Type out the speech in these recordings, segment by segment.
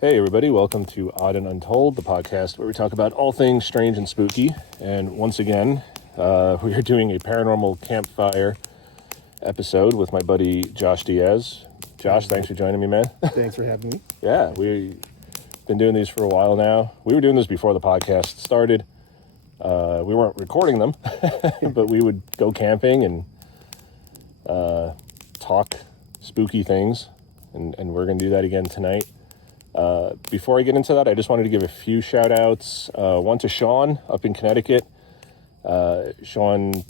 Hey everybody, welcome to Odd and Untold, the podcast where we talk about all things strange and spooky. And once again, we are doing a Paranormal Campfire episode with my buddy Josh Diaz. Josh, thanks for joining me, man. Thanks for having me. Yeah, we've been doing these for a while now. We were doing this before the podcast started. We weren't recording them, but we would go camping and talk spooky things, and we're going to do that again tonight. Before I get into that, I just wanted to give a few shout outs. One to Sean up in Connecticut. Sean,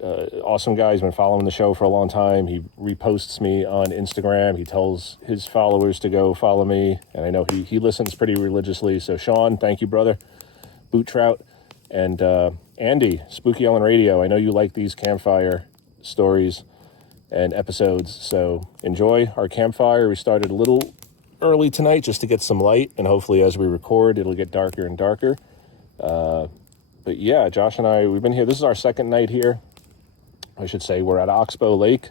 awesome guy. He's been following the show for a long time. He reposts me on Instagram. He tells his followers to go follow me. And I know he listens pretty religiously. So Sean, thank you, brother. Boot Trout. And Andy, Spooky Ellen Radio. I know you like these campfire stories and episodes. So enjoy our campfire. We started a little early tonight just to get some light, and hopefully as we record it'll get darker and darker. But yeah, Josh and I, we've been here. This is our second night here, I should say. We're at Oxbow Lake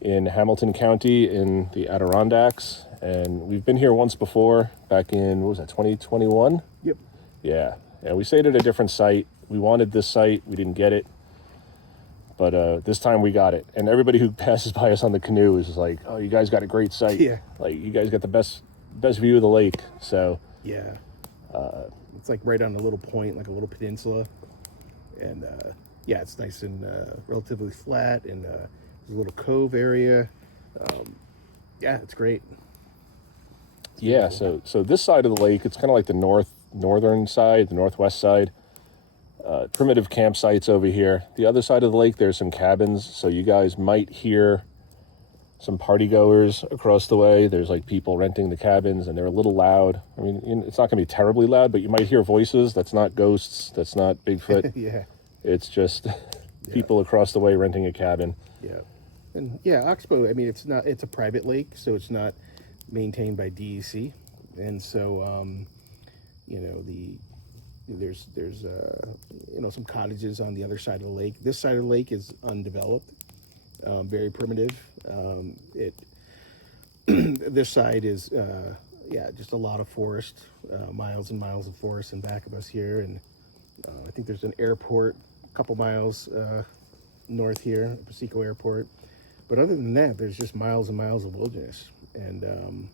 in Hamilton County in the Adirondacks, and we've been here once before back in, what was that, 2021? Yep. Yeah, we stayed at a different site. We wanted this site, we didn't get it, but this time we got it. And everybody who passes by us on the canoe is just like, oh, you guys got a great site. Yeah. Like, you guys got the best view of the lake. So yeah, it's like right on a little point, like a little peninsula, and yeah, it's nice and relatively flat, and there's a little cove area. Yeah, it's great. Yeah, so this side of the lake, it's kind of like the northern side, the northwest side. Primitive campsites over here. The other side of the lake, there's some cabins, so you guys might hear some party goers across the way. There's like people renting the cabins, and they're a little loud. I mean, it's not going to be terribly loud, but you might hear voices. That's not ghosts. That's not Bigfoot. Yeah. It's just people across the way renting a cabin. Yeah. And yeah, Oxbow, I mean, it's a private lake, so it's not maintained by DEC. And so, there's some cottages on the other side of the lake. This side of the lake is undeveloped, very primitive. This side is just a lot of forest, miles and miles of forest in back of us here, and I think there's an airport a couple miles north here, Pasico Airport. But other than that, there's just miles and miles of wilderness, and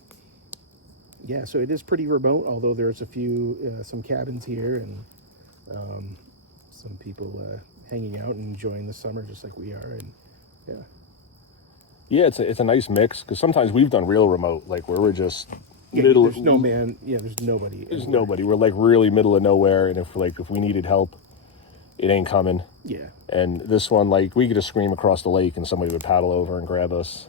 yeah, so it is pretty remote, although there's some cabins here, and some people hanging out and enjoying the summer just like we are, and yeah. Yeah, it's a nice mix, because sometimes we've done real remote, like where we're just there's no man. Yeah, there's nobody. There's nobody. We're like really middle of nowhere, and if we needed help, it ain't coming. Yeah. And this one, like, we could just scream across the lake, and somebody would paddle over and grab us.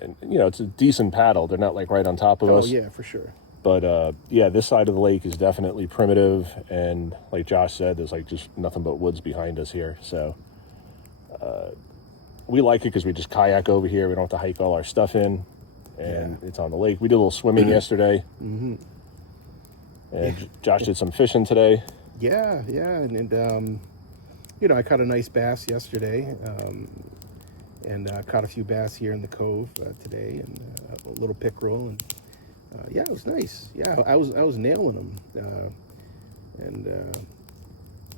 And it's a decent paddle. They're not like right on top of us. Oh yeah, for sure. But yeah, this side of the lake is definitely primitive, and like Josh said, there's like just nothing but woods behind us here. So we like it because we just kayak over here. We don't have to hike all our stuff in, and it's on the lake. We did a little swimming yesterday, and Josh did some fishing today. Yeah, and I caught a nice bass yesterday, and caught a few bass here in the cove today, and a little pickerel, and yeah, it was nice. Yeah, I was nailing them, and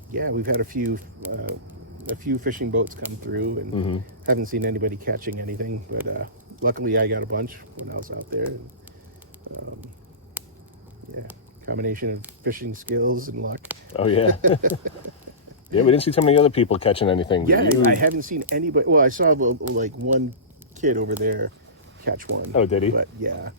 yeah, we've had a few fishing boats come through, and haven't seen anybody catching anything, but luckily I got a bunch when I was out there. And, yeah, combination of fishing skills and luck. Oh yeah. Yeah, we didn't see too many other people catching anything. Yeah, I haven't seen anybody. Well, I saw like one kid over there catch one. Oh, did he? But yeah.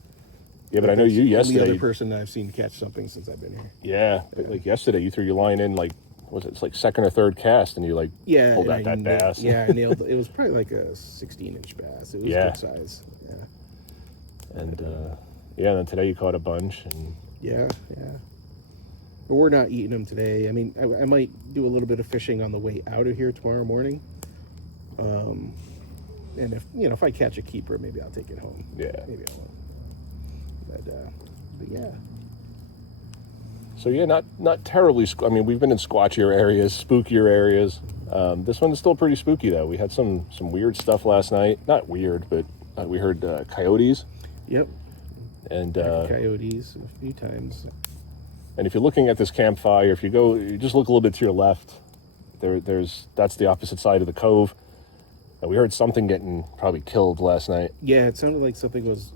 Yeah, but I know you yesterday. The other person I've seen catch something since I've been here. Yeah, but like yesterday, you threw your line in like, it's like second or third cast, and you like pulled out that bass. Yeah, I nailed it. It was probably like a 16-inch bass. It was good size. Yeah. And and then today you caught a bunch. And yeah. But we're not eating them today. I mean, I might do a little bit of fishing on the way out of here tomorrow morning. And if I catch a keeper, maybe I'll take it home. Yeah. Maybe I won't. But yeah. So yeah, not terribly. I mean, we've been in squatchier areas, spookier areas. This one's still pretty spooky though. We had some weird stuff last night. Not weird, but we heard coyotes. Yep. And coyotes a few times. and if you're looking at this campfire, if you just look a little bit to your left, that's the opposite side of the cove. And we heard something getting probably killed last night. Yeah, it sounded like something was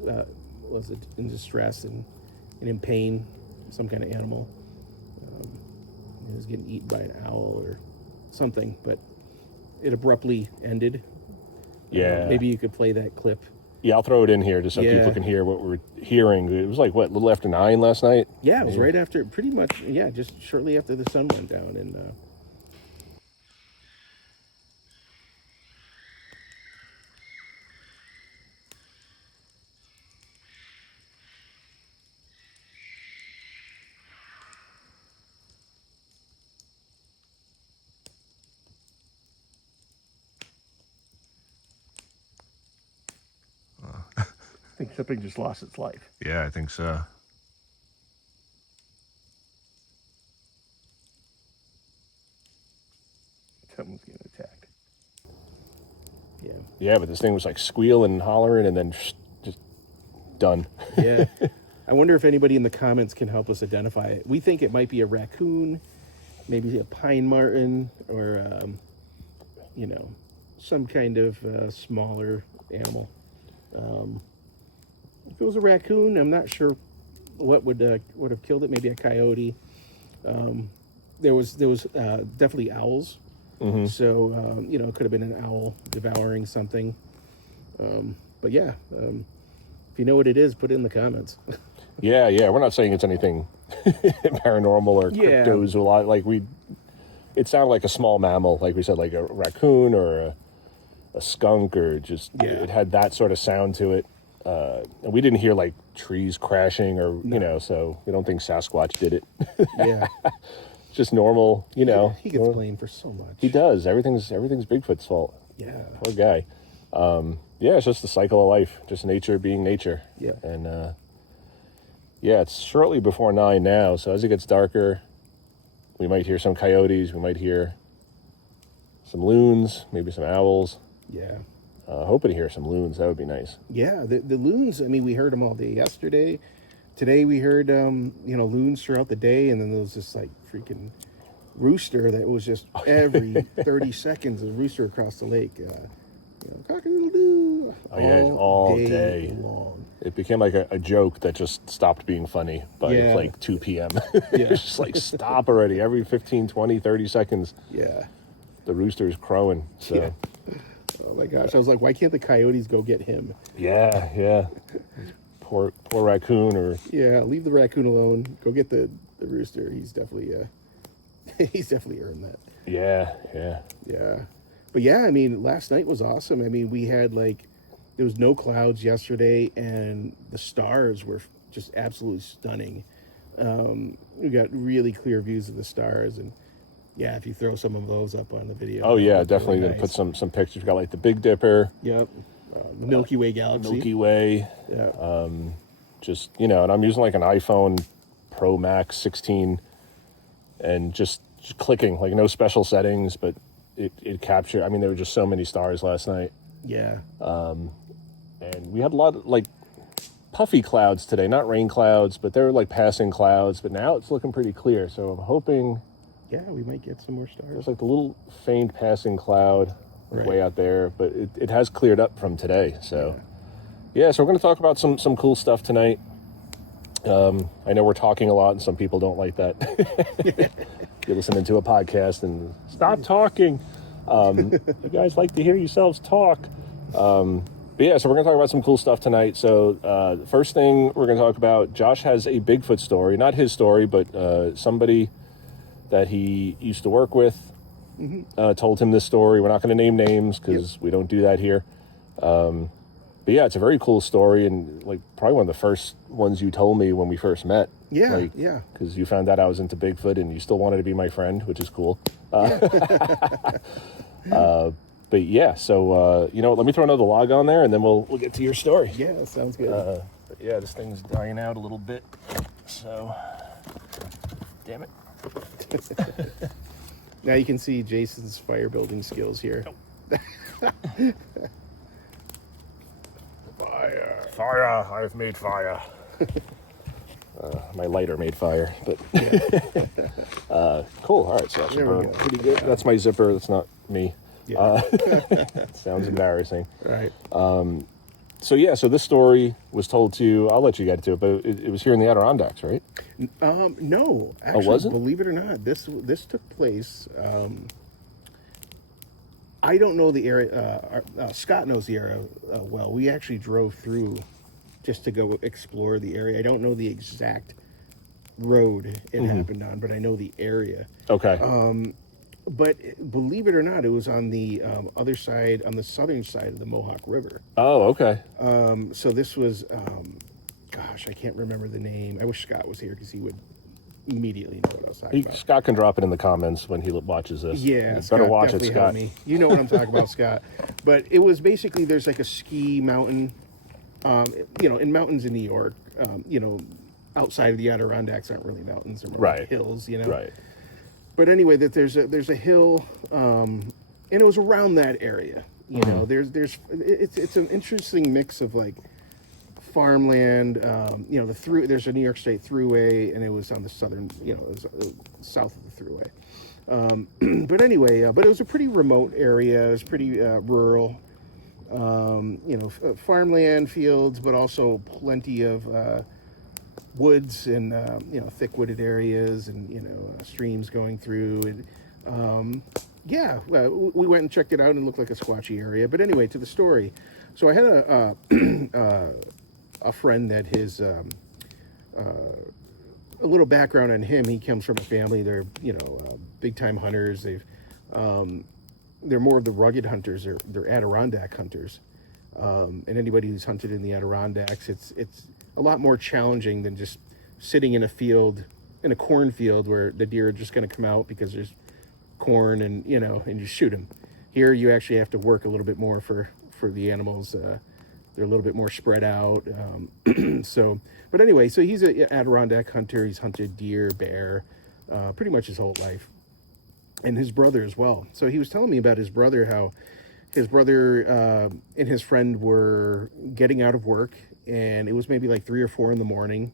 in distress and in pain, some kind of animal. It was getting eaten by an owl or something, but it abruptly ended. Yeah. Maybe you could play that clip. Yeah, I'll throw it in here just so people can hear what we're hearing. It was like, what, a little after 9 last night? Yeah, it was right after, pretty much, just shortly after the sun went down. And I think something just lost its life. Yeah, I think so. Something's getting attacked. Yeah. Yeah, but this thing was like squealing and hollering and then just done. Yeah. I wonder if anybody in the comments can help us identify it. We think it might be a raccoon, maybe a pine marten, or, some kind of smaller animal. If it was a raccoon, I'm not sure what would have killed it. Maybe a coyote. There was definitely owls. Mm-hmm. So it could have been an owl devouring something. But yeah, if you know what it is, put it in the comments. Yeah. We're not saying it's anything paranormal or cryptozoological. Like it sounded like a small mammal, like we said, like a raccoon or a skunk, or just it had that sort of sound to it. And we didn't hear like trees crashing or so we don't think Sasquatch did it. Yeah, just normal, he gets blamed for so much. He does. Everything's Bigfoot's fault. Yeah, poor guy. It's just the cycle of life, just nature being nature. Yeah, and it's shortly before 9 now, so as it gets darker, we might hear some coyotes, we might hear some loons, maybe some owls. Yeah. Hoping to hear some loons. That would be nice. Yeah, the loons, I mean, we heard them all day yesterday. Today we heard, loons throughout the day, and then there was this, like, freaking rooster that was just every 30 seconds, a rooster across the lake. Cock-a-doodle-doo. All day long. It became like a joke that just stopped being funny by like 2 p.m. It's just like, stop already. Every 15, 20, 30 seconds. Yeah. The rooster's crowing. So. Yeah. Oh my gosh. I was like, why can't the coyotes go get him? Yeah. Poor raccoon or... Yeah, leave the raccoon alone. Go get the rooster. He's definitely he's definitely earned that. Yeah. But yeah, I mean, last night was awesome. I mean, we had there was no clouds yesterday, and the stars were just absolutely stunning. We got really clear views of the stars, and yeah, if you throw some of those up on the video. Oh yeah, definitely really nice. Put some pictures. We got like the Big Dipper. Yep. The Milky Way galaxy. Milky Way. Yeah. Just and I'm using like an iPhone Pro Max 16, and just clicking, like no special settings, but it captured. I mean, there were just so many stars last night. Yeah. And we had a lot of like puffy clouds today, not rain clouds, but they were like passing clouds. But now it's looking pretty clear, so I'm hoping. Yeah, we might get some more stars. There's like the little faint passing cloud way out there, but it has cleared up from today. So so we're going to talk about some cool stuff tonight. I know we're talking a lot, and some people don't like that. You're listening to a podcast and stop talking. You guys like to hear yourselves talk. So we're going to talk about some cool stuff tonight. So first thing we're going to talk about, Josh has a Bigfoot story. Not his story, but somebody that he used to work with told him this story. We're not going to name names because we don't do that here. But yeah, it's a very cool story, and like probably one of the first ones you told me when we first met. Yeah, Because you found out I was into Bigfoot, and you still wanted to be my friend, which is cool. But yeah, so let me throw another log on there, and then we'll get to your story. Yeah, sounds good. But yeah, this thing's dying out a little bit, so damn it. Now you can see Jason's fire building skills here. Fire! I've made fire. My lighter made fire, but cool. All right, so that should There we burn go. pretty good. That's my zipper. That's not me. Yeah. Sounds embarrassing. Right. So this story was told to. I'll let you get to it, but it was here in the Adirondacks, right? No, actually, was it? believe it or not, this took place. I don't know the area. Scott knows the area well. We actually drove through just to go explore the area. I don't know the exact road it happened on, but I know the area. Okay. But believe it or not, it was on the other side, on the southern side of the Mohawk River. Oh, okay. So this was, gosh, I can't remember the name. I wish Scott was here because he would immediately know what I was talking about. Scott can drop it in the comments when he watches this. Yeah, You Scott, better watch it, definitely Scott. help me. You know what I'm talking about, Scott. But it was basically, there's like a ski mountain, in mountains in New York, outside of the Adirondacks aren't really mountains, they're more like hills, Right. But anyway, that there's a hill, and it was around that area. You know, it's an interesting mix of like farmland. There's a New York State Thruway, and it was on the southern, it was south of the Thruway. But anyway, but it was a pretty remote area. It was pretty rural. Farmland, fields, but also plenty of woods and thick wooded areas, and streams going through. And we went and checked it out, and it looked like a squatchy area. But anyway, to the story. So I had a friend that his a little background on him. He comes from a family. They're big time hunters. They're more of the rugged hunters. They're Adirondack hunters. And anybody who's hunted in the Adirondacks, it's a lot more challenging than just sitting in a cornfield where the deer are just going to come out because there's corn and you shoot them. Here you actually have to work a little bit more for the animals. They're a little bit more spread out. But anyway, so he's an Adirondack hunter. He's hunted deer, bear, pretty much his whole life. And his brother as well. So he was telling me about his brother, how his brother and his friend were getting out of work, and it was maybe like 3 or 4 in the morning.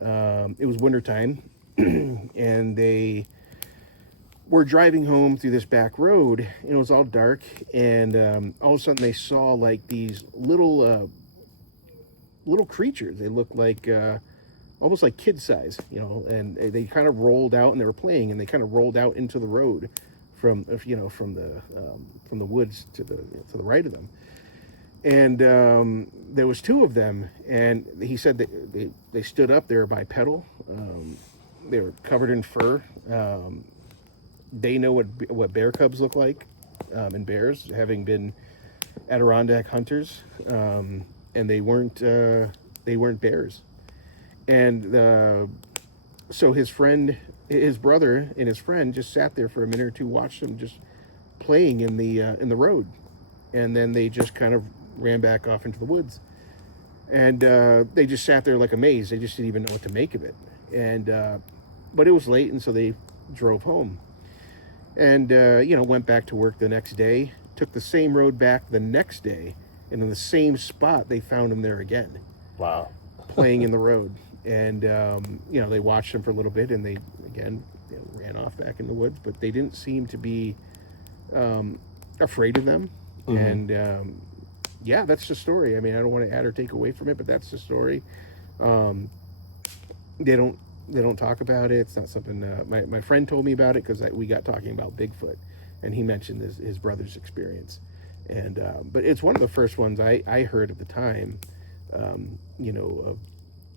It was wintertime, and they were driving home through this back road, and it was all dark, and all of a sudden they saw like these little creatures. They looked like almost like kid size, and they kind of rolled out, and they were playing, and they kind of rolled out into the road from the woods to the right of them. And there was 2 of them, and he said that they stood up. They were bipedal. They were covered in fur. They know what bear cubs look like, and bears, having been Adirondack hunters, and they weren't bears. And so his brother and his friend just sat there for a minute or two, watched them just playing in the road, and then they just kind of ran back off into the woods. And they just sat there like amazed. They just didn't even know what to make of it. And but it was late, and so they drove home. And went back to work the next day. Took the same road back the next day, and in the same spot they found him there again. Wow. Playing in the road. And they watched him for a little bit, and they again ran off back in the woods. But they didn't seem to be afraid of them. And that's the story. I mean, I don't want to add or take away from it, but that's the story. They don't talk about it. It's not something. My friend told me about it because we got talking about Bigfoot, and he mentioned his brother's experience. And but it's one of the first ones I heard at the time.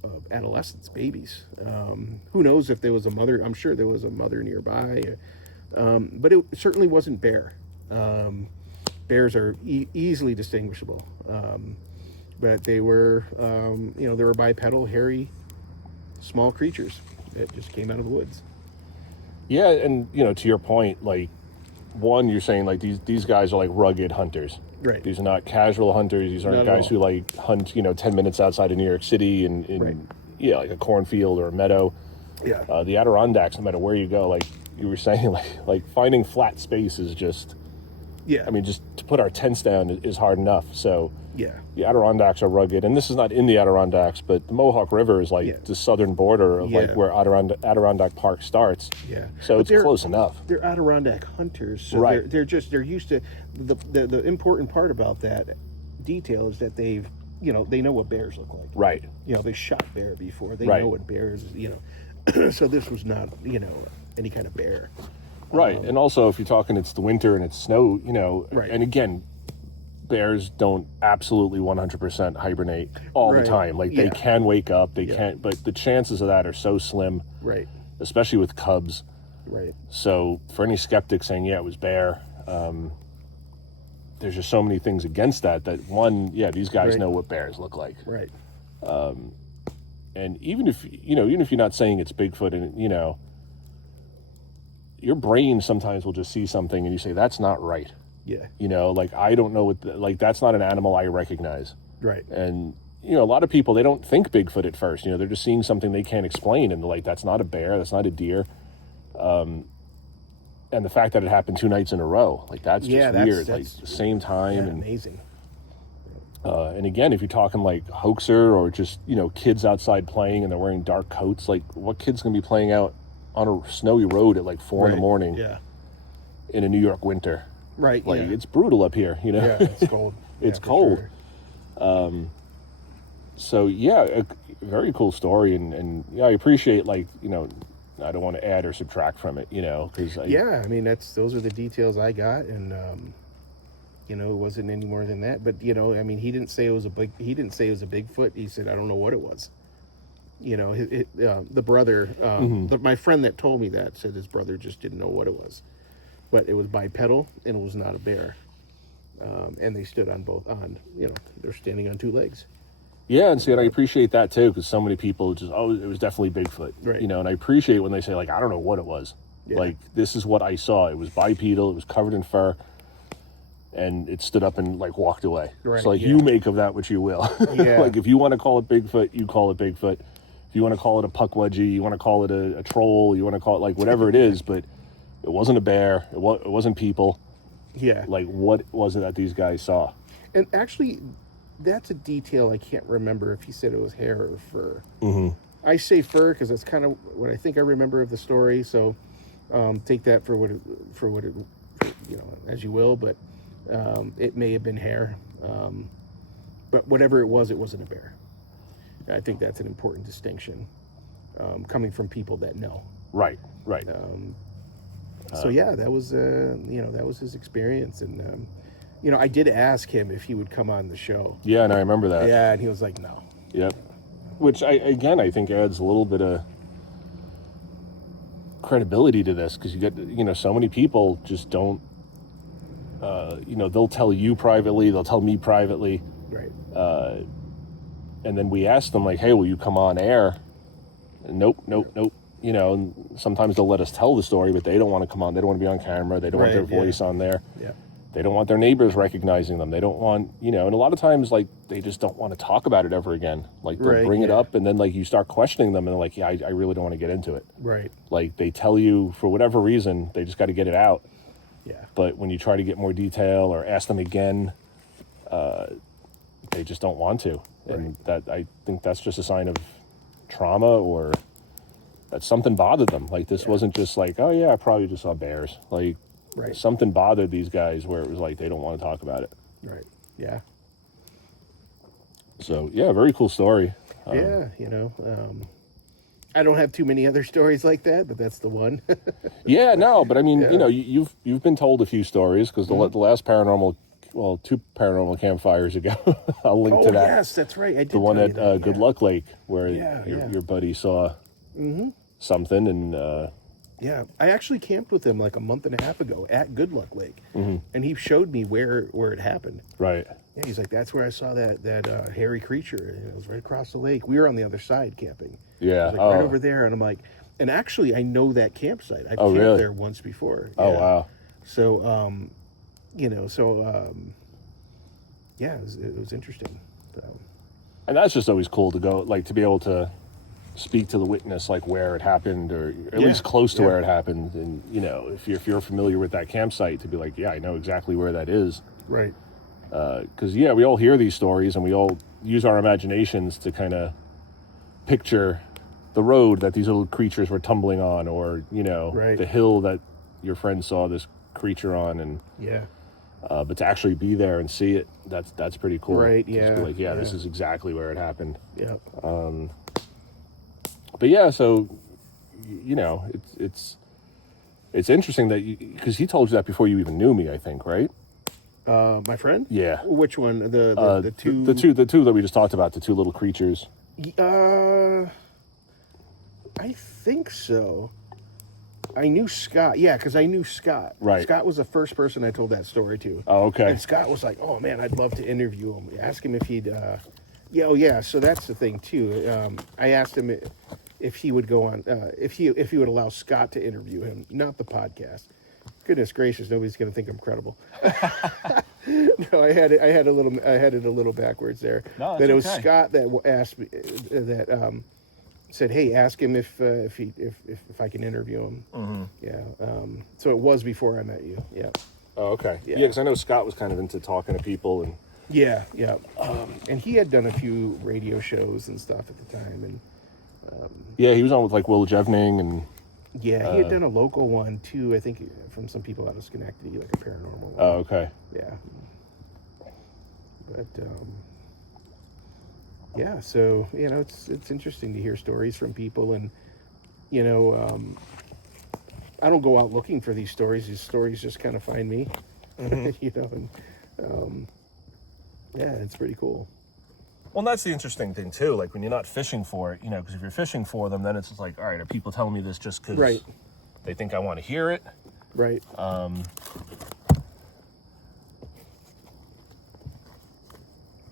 Of adolescents, babies. Who knows if there was a mother? I'm sure there was a mother nearby, but it certainly wasn't bear. Bears are easily distinguishable, but they were, they were bipedal, hairy, small creatures that just came out of the woods. Yeah, and to your point, like, one, you're saying like these guys are like rugged hunters. Right. These are not casual hunters. These aren't guys who like hunt, 10 minutes outside of New York City in like a cornfield or a meadow. Yeah. The Adirondacks, no matter where you go, like you were saying, like finding flat space is just, yeah. I mean, just to put our tents down is hard enough. So Yeah. The Adirondacks are rugged, and this is not in the Adirondacks, but the Mohawk River is like the southern border of like where Adirondack Park starts. Yeah. So but it's close enough. They're Adirondack hunters, so Right. they're used to the important part about that detail is that they know what bears look like. Right. They shot bear before. They Right. know what bears, so this was not, any kind of bear. Right. And also if you're talking it's the winter and it's snow, Right. and again, bears don't absolutely 100% hibernate all the Right. time. Like they can wake up, they Yeah. can't, but the chances of that are so slim, Right. especially with cubs. Right. So for any skeptic saying, yeah, it was bear, there's just so many things against that one, these guys Right. know what bears look like. Right. And even if you're not saying it's Bigfoot and, your brain sometimes will just see something and you say, that's not right. Yeah. Like, I don't know that's not an animal I recognize. Right. And, a lot of people, they don't think Bigfoot at first, they're just seeing something they can't explain. And they're like, that's not a bear. That's not a deer. And the fact that it happened 2 nights in a row, like that's just weird. Like the same time. And amazing. and again, if you're talking like hoaxer or just, kids outside playing and they're wearing dark coats, like what kid's going to be playing out on a snowy road at like 4 in the morning in a New York winter? Right. Like it's brutal up here, Yeah, it's cold. It's for cold. sure. So a very cool story. And I appreciate I don't want to add or subtract from it, because I mean, those are the details I got. And, it wasn't any more than that, but I mean, he didn't say it was a Bigfoot. He said, I don't know what it was. The brother, my friend that told me that said his brother just didn't know what it was, but it was bipedal and it was not a bear. And they stood they're standing on 2 legs. Yeah, and see, and I appreciate that too, because so many people just, it was definitely Bigfoot, Right. And I appreciate when they say like, I don't know what it was. Yeah. Like, this is what I saw. It was bipedal. It was covered in fur, and it stood up and like walked away. Right, So like, you make of that what you will. Yeah. Like, if you want to call it Bigfoot, you call it Bigfoot. If you want to call it a puckwudgie, you want to call it a troll, you want to call it like whatever it is, but it wasn't a bear. It wasn't people. Yeah. Like, what was it that these guys saw? And actually, that's a detail I can't remember if he said it was hair or fur. Mm-hmm. I say fur because that's kind of what I think I remember of the story. So take that for what it as you will. But it may have been hair. But whatever it wasn't a bear. I think that's an important distinction coming from people that know. Right. So that was that was his experience, and I did ask him if he would come on the show. Yeah, and I remember that. Yeah, and he was like, no. Yep. Which I think adds a little bit of credibility to this, because you get so many people just don't they'll tell you privately, they'll tell me privately, Right. and then we ask them like, hey, will you come on air? And nope. And sometimes they'll let us tell the story, but they don't want to come on. They don't want to be on camera. They don't want their voice on there. Yeah. They don't want their neighbors recognizing them. They don't want, and a lot of times, like, they just don't want to talk about it ever again. Like, they'll bring it up, and then, like, you start questioning them, and they're like, yeah, I really don't want to get into it. Right. Like, they tell you, for whatever reason, they just got to get it out. Yeah. But when you try to get more detail or ask them again, they just don't want to. Right. And that, I think that's just a sign of trauma, or that something bothered them. Like, this wasn't just like, oh, yeah, I probably just saw bears. Like, something bothered these guys where it was like they don't want to talk about it. Right. Yeah. So, yeah, very cool story. I don't have too many other stories like that, but that's the one. Yeah, no, but I mean, you've been told a few stories, because the last two paranormal campfires ago, I'll link to that. Yes, that's right. I did the one tell at you that, Good Luck Lake, where Yeah, your buddy saw something, and yeah, I actually camped with him like a month and a half ago at Good Luck Lake, and he showed me where it happened. right. Yeah, he's like, that's where I saw that hairy creature. And it was right across the lake. We were on the other side camping. Yeah. It was like right over there, and I'm like, and actually, I know that campsite. I've camped really? there once before. Oh, Yeah. wow. So, yeah, it was interesting. So, And that's just always cool to go, like, to be able to speak to the witness, like, where it happened, or at least close to where it happened. And, if you're familiar with that campsite, to be like, yeah, I know exactly where that is. right. Because, we all hear these stories and we all use our imaginations to kind of picture the road that these little creatures were tumbling on, or, Right. the hill that your friend saw this creature on. And but to actually be there and see it, that's pretty cool. Right, Just be like, this is exactly where it happened. Yeah. But yeah, so, it's interesting that because he told you that before you even knew me, I think, right? My friend? Yeah. Which one? The two? The two that we just talked about, the two little creatures. I think so. I knew Scott. Yeah, because I knew Scott. Right. Scott was the first person I told that story to. Oh, okay. And Scott was like, "Oh man, I'd love to interview him. Ask him if he'd." Yeah. So that's the thing too. I asked him if he would go on, if he would allow Scott to interview him, not the podcast. Goodness gracious, nobody's going to think I'm credible. No, I had it a little backwards there. No, but it was okay. Scott that asked me said, "Hey, ask him if I can interview him." Mm-hmm. Yeah. So it was before I met you. Yeah. Oh, okay. Yeah. Yeah, because I know Scott was kind of into talking to people and. Yeah. And he had done a few radio shows and stuff at the time, and Yeah, he was on with like Will Jevning and. yeah, he had done a local one too. I think from some people out of Schenectady, like a paranormal one. Oh, okay. Yeah. But yeah, so it's interesting to hear stories from people, and I don't go out looking for these stories. These stories just kind of find me, Mm-hmm. and yeah, it's pretty cool. Well, that's the interesting thing too. Like when you're not fishing for it, because if you're fishing for them, then it's just like, all right, are people telling me this just because Right. they think I want to hear it? Right.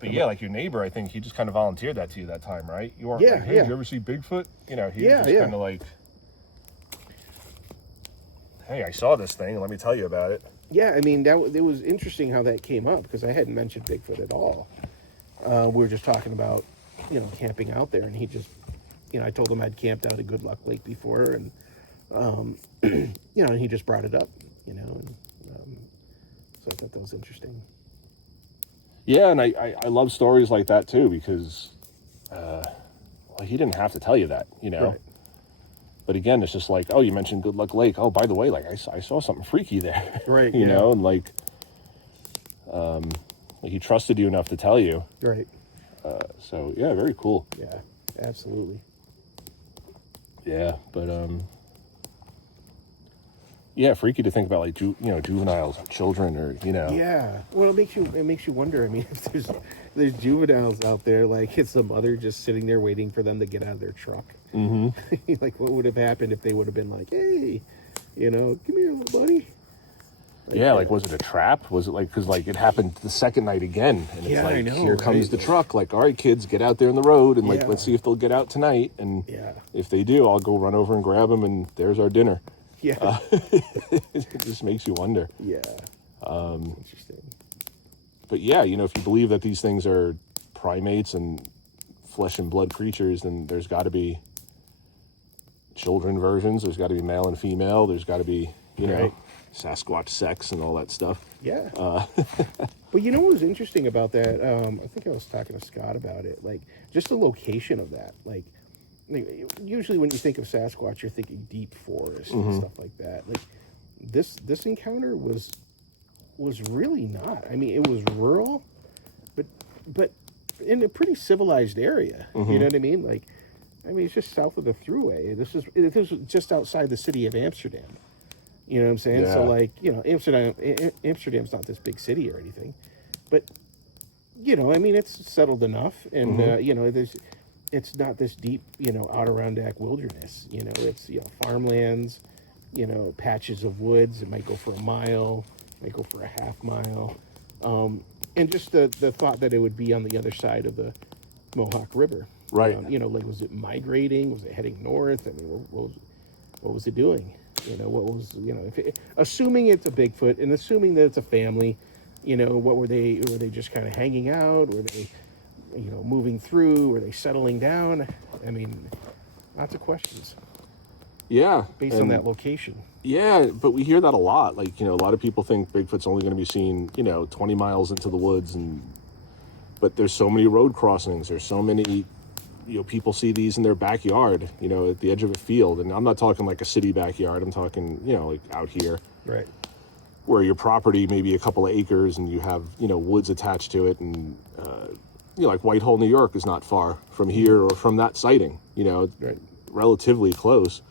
But yeah, like your neighbor, I think he just kind of volunteered that to you that time, right? You weren't Yeah, like, hey, yeah. did you ever see Bigfoot? He was Yeah, just kind of like, hey, I saw this thing. Let me tell you about it. Yeah, I mean, it was interesting how that came up, because I hadn't mentioned Bigfoot at all. We were just talking about, camping out there, and he just, I told him I'd camped out at Good Luck Lake before, and, and he just brought it up, and so I thought that was interesting. Yeah, and I love stories like that too, because he didn't have to tell you that, Right. But again, it's just like, oh, you mentioned Good Luck Lake. Oh, by the way, like I saw something freaky there. Right. you know, and like he trusted you enough to tell you. Right. So yeah, very cool. Yeah, absolutely. Yeah, but yeah, freaky to think about, like juveniles, children, or Yeah. Well, it makes you wonder. I mean, if there's juveniles out there, like it's the mother just sitting there waiting for them to get out of their truck. Mm-hmm. Like, what would have happened if they would have been like, "Hey, come here, little buddy." Like was it a trap? Was it like, because like it happened the second night again, and it's like, I know, here comes right? the truck. Like, all right, kids, get out there in the road, and like Yeah. let's see if they'll get out tonight. And Yeah. if they do, I'll go run over and grab them, and there's our dinner. Yeah. It just makes you wonder. Yeah. Interesting. But yeah, if you believe that these things are primates and flesh and blood creatures, then there's got to be children versions. There's got to be male and female. There's got to be, Right. Sasquatch sex and all that stuff. Yeah. But what was interesting about that? I think I was talking to Scott about it. Like, just the location of that. Like usually when you think of Sasquatch, you're thinking deep forest and stuff like that. Like, this encounter was really not. I mean, it was rural, but in a pretty civilized area. You know what I mean? Like, it's just south of the Thruway. This was just outside the city of Amsterdam. You know what I'm saying? Yeah. So, like, Amsterdam's not this big city or anything, but it's settled enough, and it's not this deep, Adirondack wilderness. It's farmlands, patches of woods. It might go for a mile, might go for a half mile, and just the thought that it would be on the other side of the Mohawk River. Right. Like, was it migrating? Was it heading north? I mean, what was it doing? What was, assuming it's a Bigfoot and assuming that it's a family, what were they just kind of hanging out? Were they, moving through? Were they settling down? I mean, lots of questions. Yeah. Based on that location. Yeah, but we hear that a lot. Like, a lot of people think Bigfoot's only going to be seen, 20 miles into the woods, but there's so many road crossings. There's so many, people see these in their backyard, at the edge of a field. And I'm not talking like a city backyard. I'm talking, like out here. Right. Where your property may be a couple of acres and you have, woods attached to it. And, like Whitehall, New York is not far from here or from that sighting, Right. relatively close.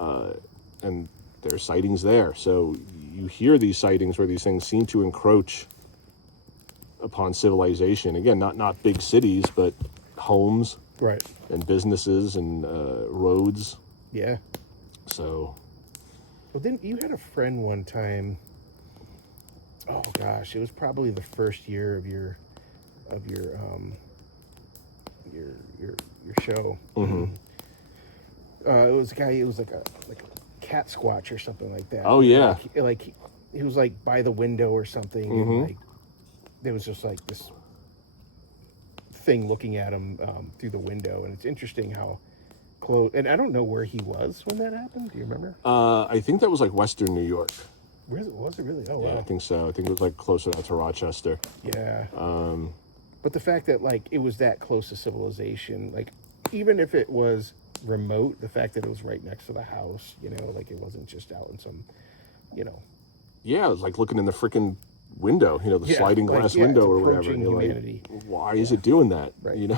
And there's sightings there. So you hear these sightings where these things seem to encroach upon civilization. Again, not big cities, but homes, right, and businesses and roads. Yeah. So. Well, then you had a friend one time. Oh gosh, it was probably the first year of your show. Mm-hmm. It was a guy. It was like a cat squatch or something like that. Oh yeah. Like he was like by the window or something, mm-hmm. and like there was just like this thing looking at him through the window, and it's interesting how close. And I don't know where he was when that happened. Do you remember? I think that was like Western New York. Was it really? Oh, yeah, wow. I think so. I think it was like closer to Rochester. Yeah. But the fact that like it was that close to civilization, like even if it was remote, the fact that it was right next to the house, like it wasn't just out in some, Yeah, it was like looking in the freaking window, the sliding glass window or whatever. And you're humanity. like, why is it doing that? Right.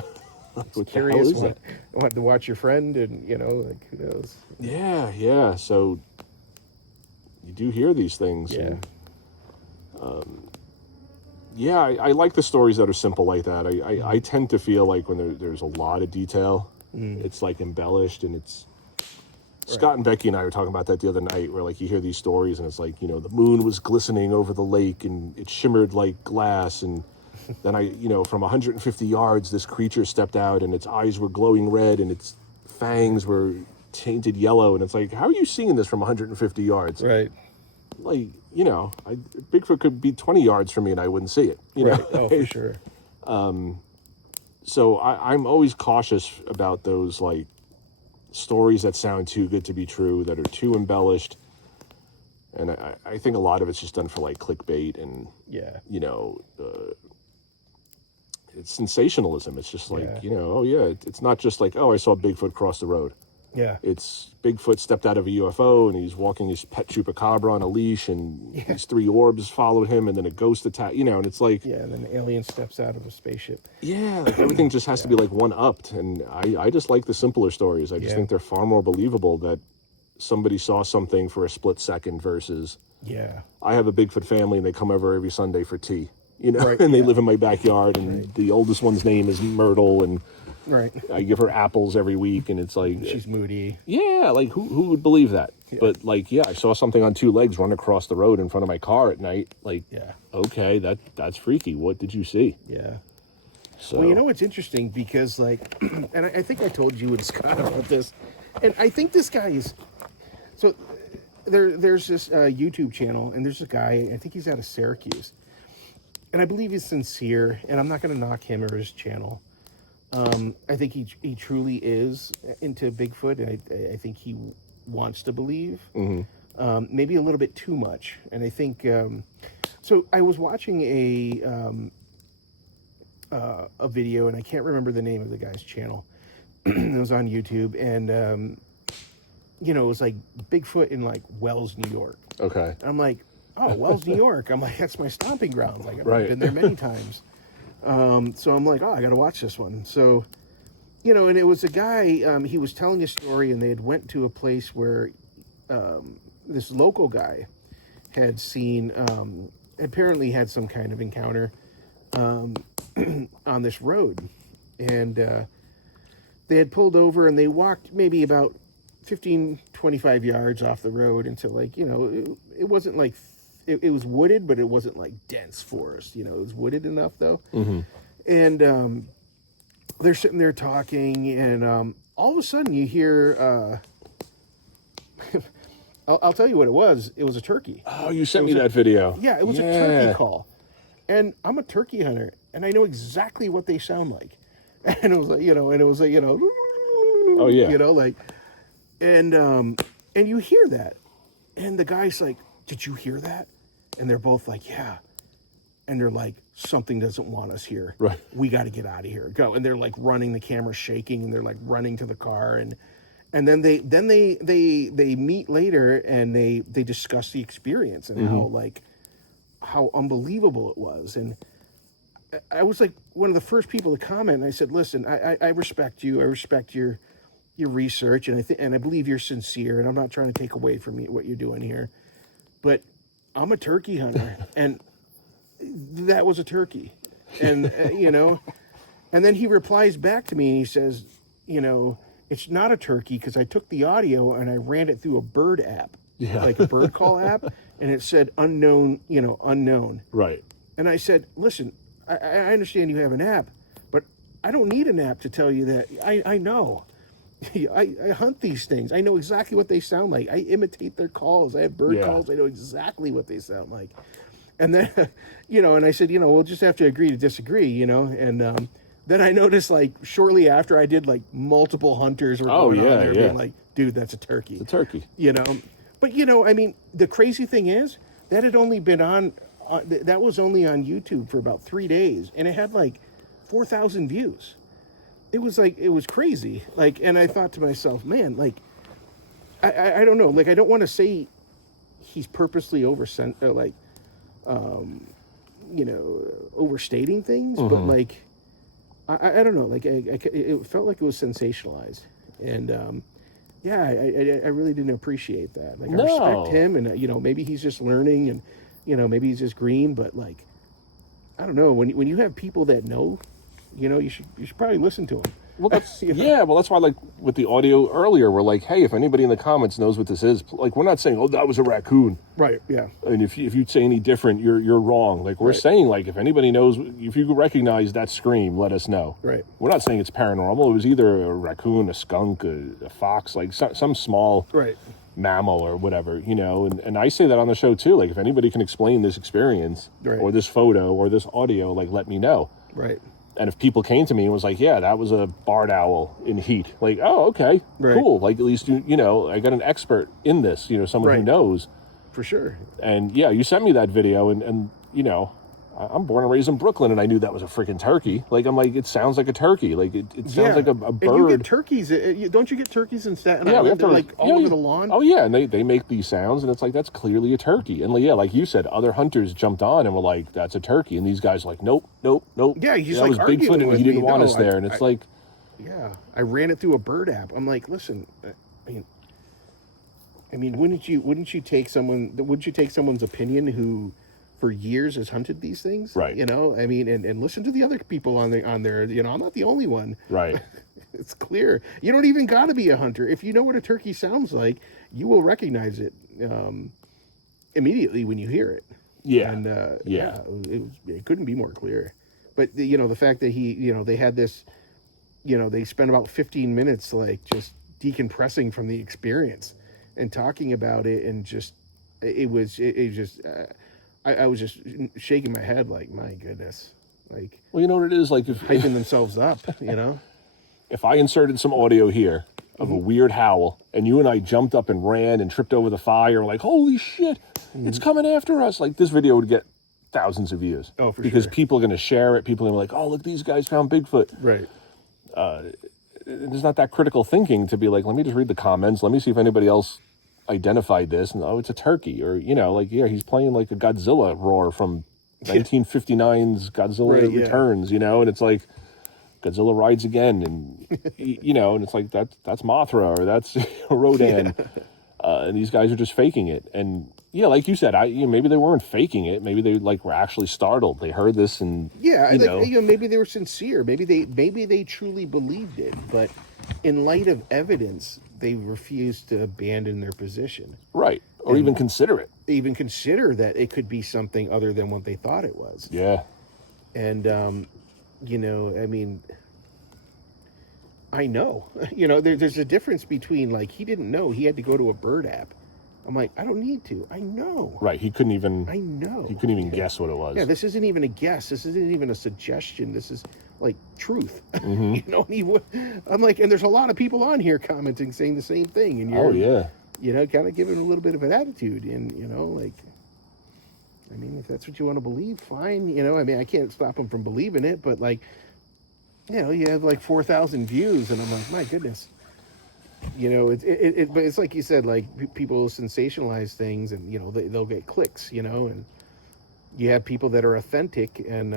Like, what Curious. the hell is that? Want to watch your friend, and like who knows? Yeah. So you do hear these things. Yeah. And, I like the stories that are simple like that. I tend to feel like when there's a lot of detail, it's like embellished, and it's. Scott and Becky and I were talking about that the other night, where like you hear these stories and it's like, the moon was glistening over the lake and it shimmered like glass, and then from 150 yards, this creature stepped out and its eyes were glowing red and its fangs were tainted yellow, and it's like, how are you seeing this from 150 yards? Right. Like, Bigfoot could be 20 yards from me and I wouldn't see it. Right. Oh, for sure. So I'm always cautious about those like stories that sound too good to be true, that are too embellished, and I think a lot of it's just done for like clickbait and it's sensationalism. It's just like it's not just like, oh, I saw Bigfoot cross the road. Yeah, it's Bigfoot stepped out of a UFO and he's walking his pet chupacabra on a leash, and these 3 orbs followed him, and then a ghost attack, and it's like, and then an alien steps out of a spaceship. Like everything just has to be like one-upped, and I just like the simpler stories. I just think they're far more believable, that somebody saw something for a split second versus I have a Bigfoot family and they come over every Sunday for tea, and they live in my backyard, and the oldest one's name is Myrtle, and I give her apples every week, and it's like, she's moody. Yeah, like who would believe that? Yeah. But like, I saw something on 2 legs run across the road in front of my car at night. Like, okay, that's freaky. What did you see? Yeah. So, well, it's interesting because like, and I think I told you and Scott about this, and I think this guy is, so there's this YouTube channel, and there's a guy, I think he's out of Syracuse, and I believe he's sincere, and I'm not going to knock him or his channel. I think he truly is into Bigfoot, and I think he wants to believe, maybe a little bit too much. And I think, so I was watching a video, and I can't remember the name of the guy's channel. It was on YouTube, and, it was like Bigfoot in like Wells, New York. Okay. And I'm like, oh, Wells, New York. I'm like, that's my stomping ground. Like, I've been there many times. So I'm like, oh, I got to watch this one. So, and it was a guy, he was telling a story, and they had went to a place where this local guy had seen, apparently had some kind of encounter on this road. And they had pulled over, and they walked maybe about 15, 25 yards off the road until like, it wasn't like, it was wooded, but it wasn't like dense forest. It was wooded enough though. Mm-hmm. And they're sitting there talking, and all of a sudden you hear, I'll tell you what it was. It was a turkey. Oh, you sent me that video. Yeah, it was a turkey call. And I'm a turkey hunter, and I know exactly what they sound like. And it was like, oh yeah, like, And you hear that, and the guy's like, "Did you hear that?" And they're both like, "Yeah." And they're like, "Something doesn't want us here. Right. We got to get out of here. Go." And they're like running, the camera shaking, and they're like running to the car, and then they meet later, and they discuss the experience and how unbelievable it was. And I was like one of the first people to comment, and I said, "Listen, I respect you. I respect your research, and I believe you're sincere, and I'm not trying to take away from you what you're doing here, but I'm a turkey hunter, and that was a turkey." And and then he replies back to me, and he says, "It's not a turkey because I took the audio and I ran it through a bird app, like a bird call app, and it said unknown, unknown." Right. And I said, "Listen, I understand you have an app, but I don't need an app to tell you that. I know." I hunt these things. I know exactly what they sound like. I imitate their calls. I have bird calls. I know exactly what they sound like. And then, and I said, we'll just have to agree to disagree, And then I noticed, like, shortly after, I did, like, multiple hunters were going on there being like, "Dude, that's a turkey." It's a turkey. But, I mean, the crazy thing is, that had only been that was only on YouTube for about 3 days. And it had, like, 4,000 views. It was crazy. Like, and I thought to myself, man, like, I don't know. Like, I don't want to say he's purposely overstating things, but like, I don't know. Like, it felt like it was sensationalized, and I really didn't appreciate that. Like, I respect him, and maybe he's just learning, and maybe he's just green, but like, I don't know. When you have people that know, you should probably listen to them. Well, that's well, that's why, like, with the audio earlier, we're like, hey, if anybody in the comments knows what this is, like, we're not saying, "Oh, that was a raccoon." Right. Yeah. And if you say any different, you're wrong. Like, we're saying, like, if anybody knows, if you recognize that scream, let us know. Right. We're not saying it's paranormal. It was either a raccoon, a skunk, a fox, like some small mammal or whatever, And I say that on the show too. Like, if anybody can explain this experience or this photo or this audio, like, let me know. Right. And if people came to me and was like, "Yeah, that was a barred owl in heat," like, "Oh, okay, cool." Like, at least I got an expert in this, someone who knows for sure. And you sent me that video, and I'm born and raised in Brooklyn, and I knew that was a freaking turkey. Like, I'm like, it sounds like a turkey. Like, it sounds like a bird. And you get turkeys. Don't you get turkeys in Staten Island? They're like all over the lawn. Oh yeah, and they make these sounds, and it's like, that's clearly a turkey. And like you said, other hunters jumped on and were like, "That's a turkey," and these guys were like, "Nope, nope, nope." Yeah, he's that like was arguing Bigfoot, with and he didn't me. want us there. And it's like, I ran it through a bird app. I'm like, listen, I mean, wouldn't you take someone's opinion who for years has hunted these things? Right. I mean, and listen to the other people on there. I'm not the only one. Right. It's clear. You don't even got to be a hunter. If you know what a turkey sounds like, you will recognize it immediately when you hear it. Yeah. And it couldn't be more clear. But the fact that they had this, they spent about 15 minutes like just decompressing from the experience and talking about it, and just I was just shaking my head like, my goodness. Like, well, you know what it is, like, if hyping themselves up, If I inserted some audio here of a weird howl, and you and I jumped up and ran and tripped over the fire, like, "Holy shit, it's coming after us!" Like, this video would get thousands of views. Oh, for because sure. people are going to share it. People are going to be like, "Oh, look, these guys found Bigfoot." Right. There's not that critical thinking to be like, let me just read the comments. Let me see if anybody else identified this. And, "Oh, it's a turkey." Or, he's playing like a Godzilla roar from 1959's Godzilla Returns, and it's like, Godzilla rides again. And, and it's like, that's Mothra, or that's Rodan. And these guys are just faking it. And like you said, maybe they weren't faking it. Maybe they were actually startled. They heard this, and maybe they were sincere. Maybe they truly believed it. But in light of evidence, they refused to abandon their position. Right, or even consider it. Even consider that it could be something other than what they thought it was. Yeah. And I mean, I know, there's a difference between, like, he didn't know, he had to go to a bird app. I'm like, I don't need to. I know. Right. He couldn't even guess what it was. Yeah, this isn't even a guess. This isn't even a suggestion. This is like truth. I'm like, and there's a lot of people on here commenting saying the same thing, and you're, kind of giving a little bit of an attitude, and like, I mean, if that's what you want to believe, fine. I mean, I can't stop them from believing it, but like, you have like 4,000 views, and I'm like, my goodness. But it's like you said, like people sensationalize things, and they'll get clicks, and you have people that are authentic and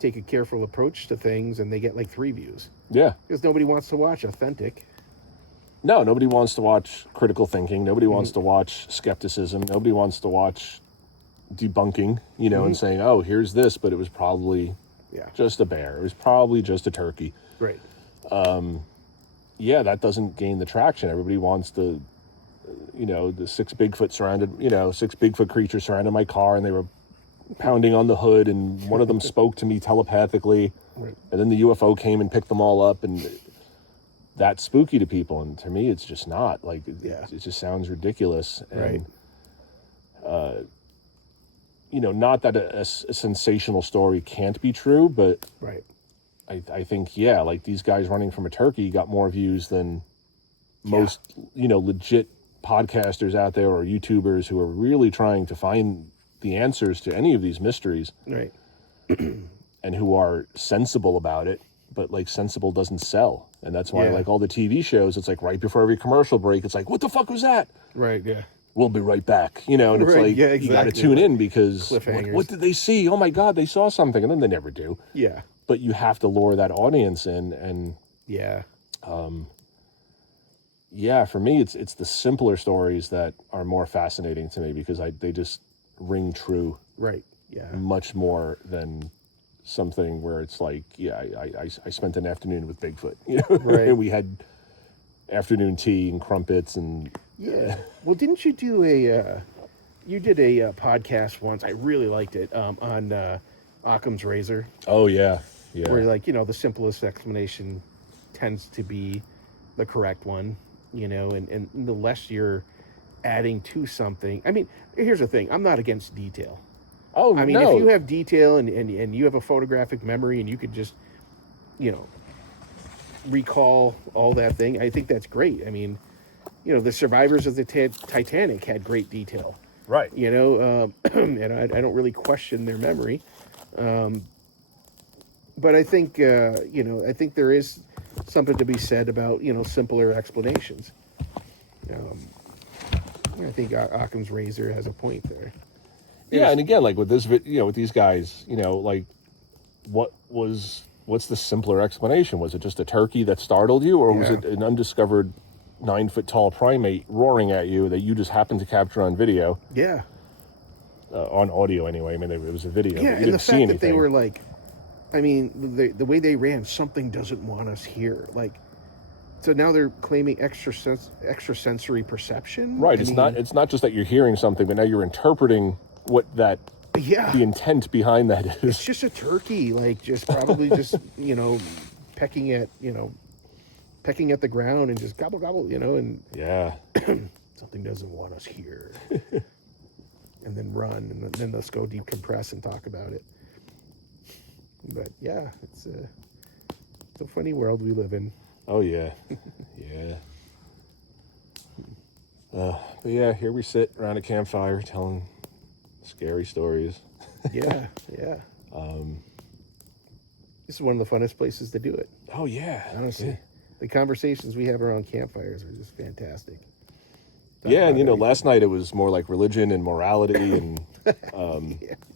take a careful approach to things, and they get like 3 views. Yeah, because nobody wants to watch authentic. No, nobody wants to watch critical thinking. Nobody wants to watch skepticism. Nobody wants to watch debunking, and saying, oh, here's this, but it was probably just a bear. It was probably just a turkey. Right. Yeah, that doesn't gain the traction. Everybody wants the 6 Bigfoot creatures surrounded my car, and they were pounding on the hood, and one of them spoke to me telepathically, and then the UFO came and picked them all up, and that's spooky to people. And to me, it's just not. Like, it just sounds ridiculous. And, not that a sensational story can't be true, but I think, like these guys running from a turkey got more views than most, legit podcasters out there or YouTubers who are really trying to find the answers to any of these mysteries. Right. And who are sensible about it, but like sensible doesn't sell. And that's why like all the TV shows, it's like right before every commercial break, it's like, what the fuck was that? Right, yeah. We'll be right back. And it's like, exactly. You got to tune in because what did they see? Oh my God, they saw something. And then they never do. Yeah. But you have to lure that audience in, and for me, it's the simpler stories that are more fascinating to me because they just ring true, right? Yeah, much more than something where it's like, I spent an afternoon with Bigfoot, right? And we had afternoon tea and crumpets and Well, didn't you do you did a podcast once? I really liked it on Occam's razor. Oh yeah. Yeah. Where the simplest explanation tends to be the correct one, and the less you're adding to something. I mean, here's the thing. I'm not against detail. Oh, I mean, if you have detail and you have a photographic memory and you could just, recall all that thing, I think that's great. I mean, the survivors of the Titanic had great detail. Right. And I don't really question their memory. But I think, I think there is something to be said about, simpler explanations. I think Occam's razor has a point there. And again, like with this, with these guys, like, what's the simpler explanation? Was it just a turkey that startled you, or was it an undiscovered 9-foot-tall primate roaring at you that you just happened to capture on video? Yeah. On audio, anyway. I mean, it was a video. Yeah, but you and didn't the see fact anything. that they were like, I mean, the way they ran, something doesn't want us here. Like, so now they're claiming extrasensory perception. Right. It's not just that you're hearing something, but now you're interpreting what that. Yeah. The intent behind that is. It's just a turkey, like probably just pecking at the ground and just gobble gobble, and something doesn't want us here, and then run, and then let's go decompress and talk about it. But yeah, it's a funny world we live in. Oh yeah, yeah. But yeah, here we sit around a campfire telling scary stories. Yeah. This is one of the funnest places to do it. Oh yeah, honestly, the conversations we have around campfires are just fantastic. And last night it was more like religion and morality, and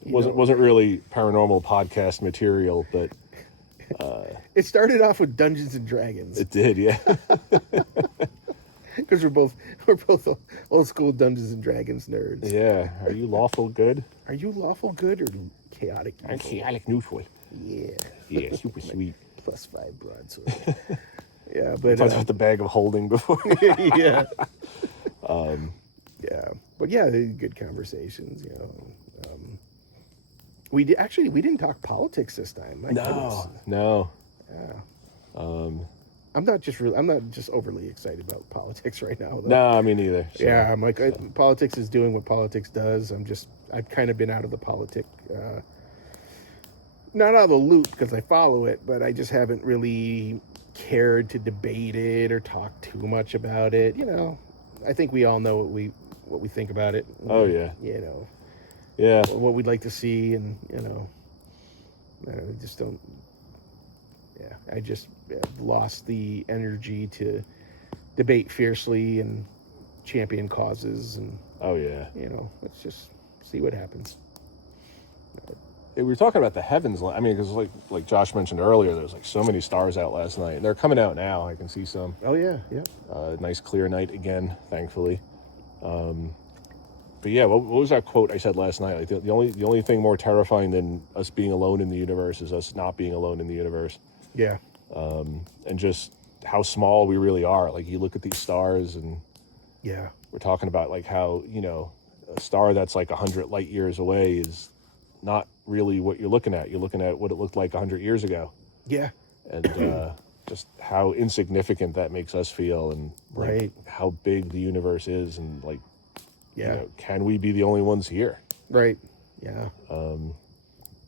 wasn't really paranormal podcast material, but it started off with Dungeons and Dragons. It did, yeah. Because we're both old school Dungeons and Dragons nerds. Yeah. Are you lawful good? Are you lawful good or chaotic neutral? I'm chaotic neutral. Yeah. Yeah, super sweet. +5 broadsword. Yeah, but talked about the bag of holding before. Yeah. But yeah, good conversations. We didn't talk politics this time. My goodness. No. Yeah. I'm not just overly excited about politics right now, though. No, me neither. So, Yeah, I'm like, politics is doing what politics does. I've kind of been out of the not out of the loop because I follow it, but I just haven't really cared to debate it or talk too much about it. I think we all know what we think about it. Oh yeah. Yeah. What we'd like to see, and we just don't. Yeah, I just have lost the energy to debate fiercely and champion causes, and oh yeah. let's just see what happens. We were talking about the heavens. I mean, because like Josh mentioned earlier, there's like so many stars out last night. They're coming out now. I can see some. Oh yeah. Nice clear night again, thankfully. But yeah, what was that quote I said last night? Like the only thing more terrifying than us being alone in the universe is us not being alone in the universe. Yeah. And just how small we really are. Like you look at these stars, and yeah, we're talking about like how a star that's like 100 light years away is not really what you're looking at. You're looking at what it looked like 100 years ago. Yeah. And just how insignificant that makes us feel, and like, right, how big the universe is, and like, yeah, can we be the only ones here? Right. Yeah.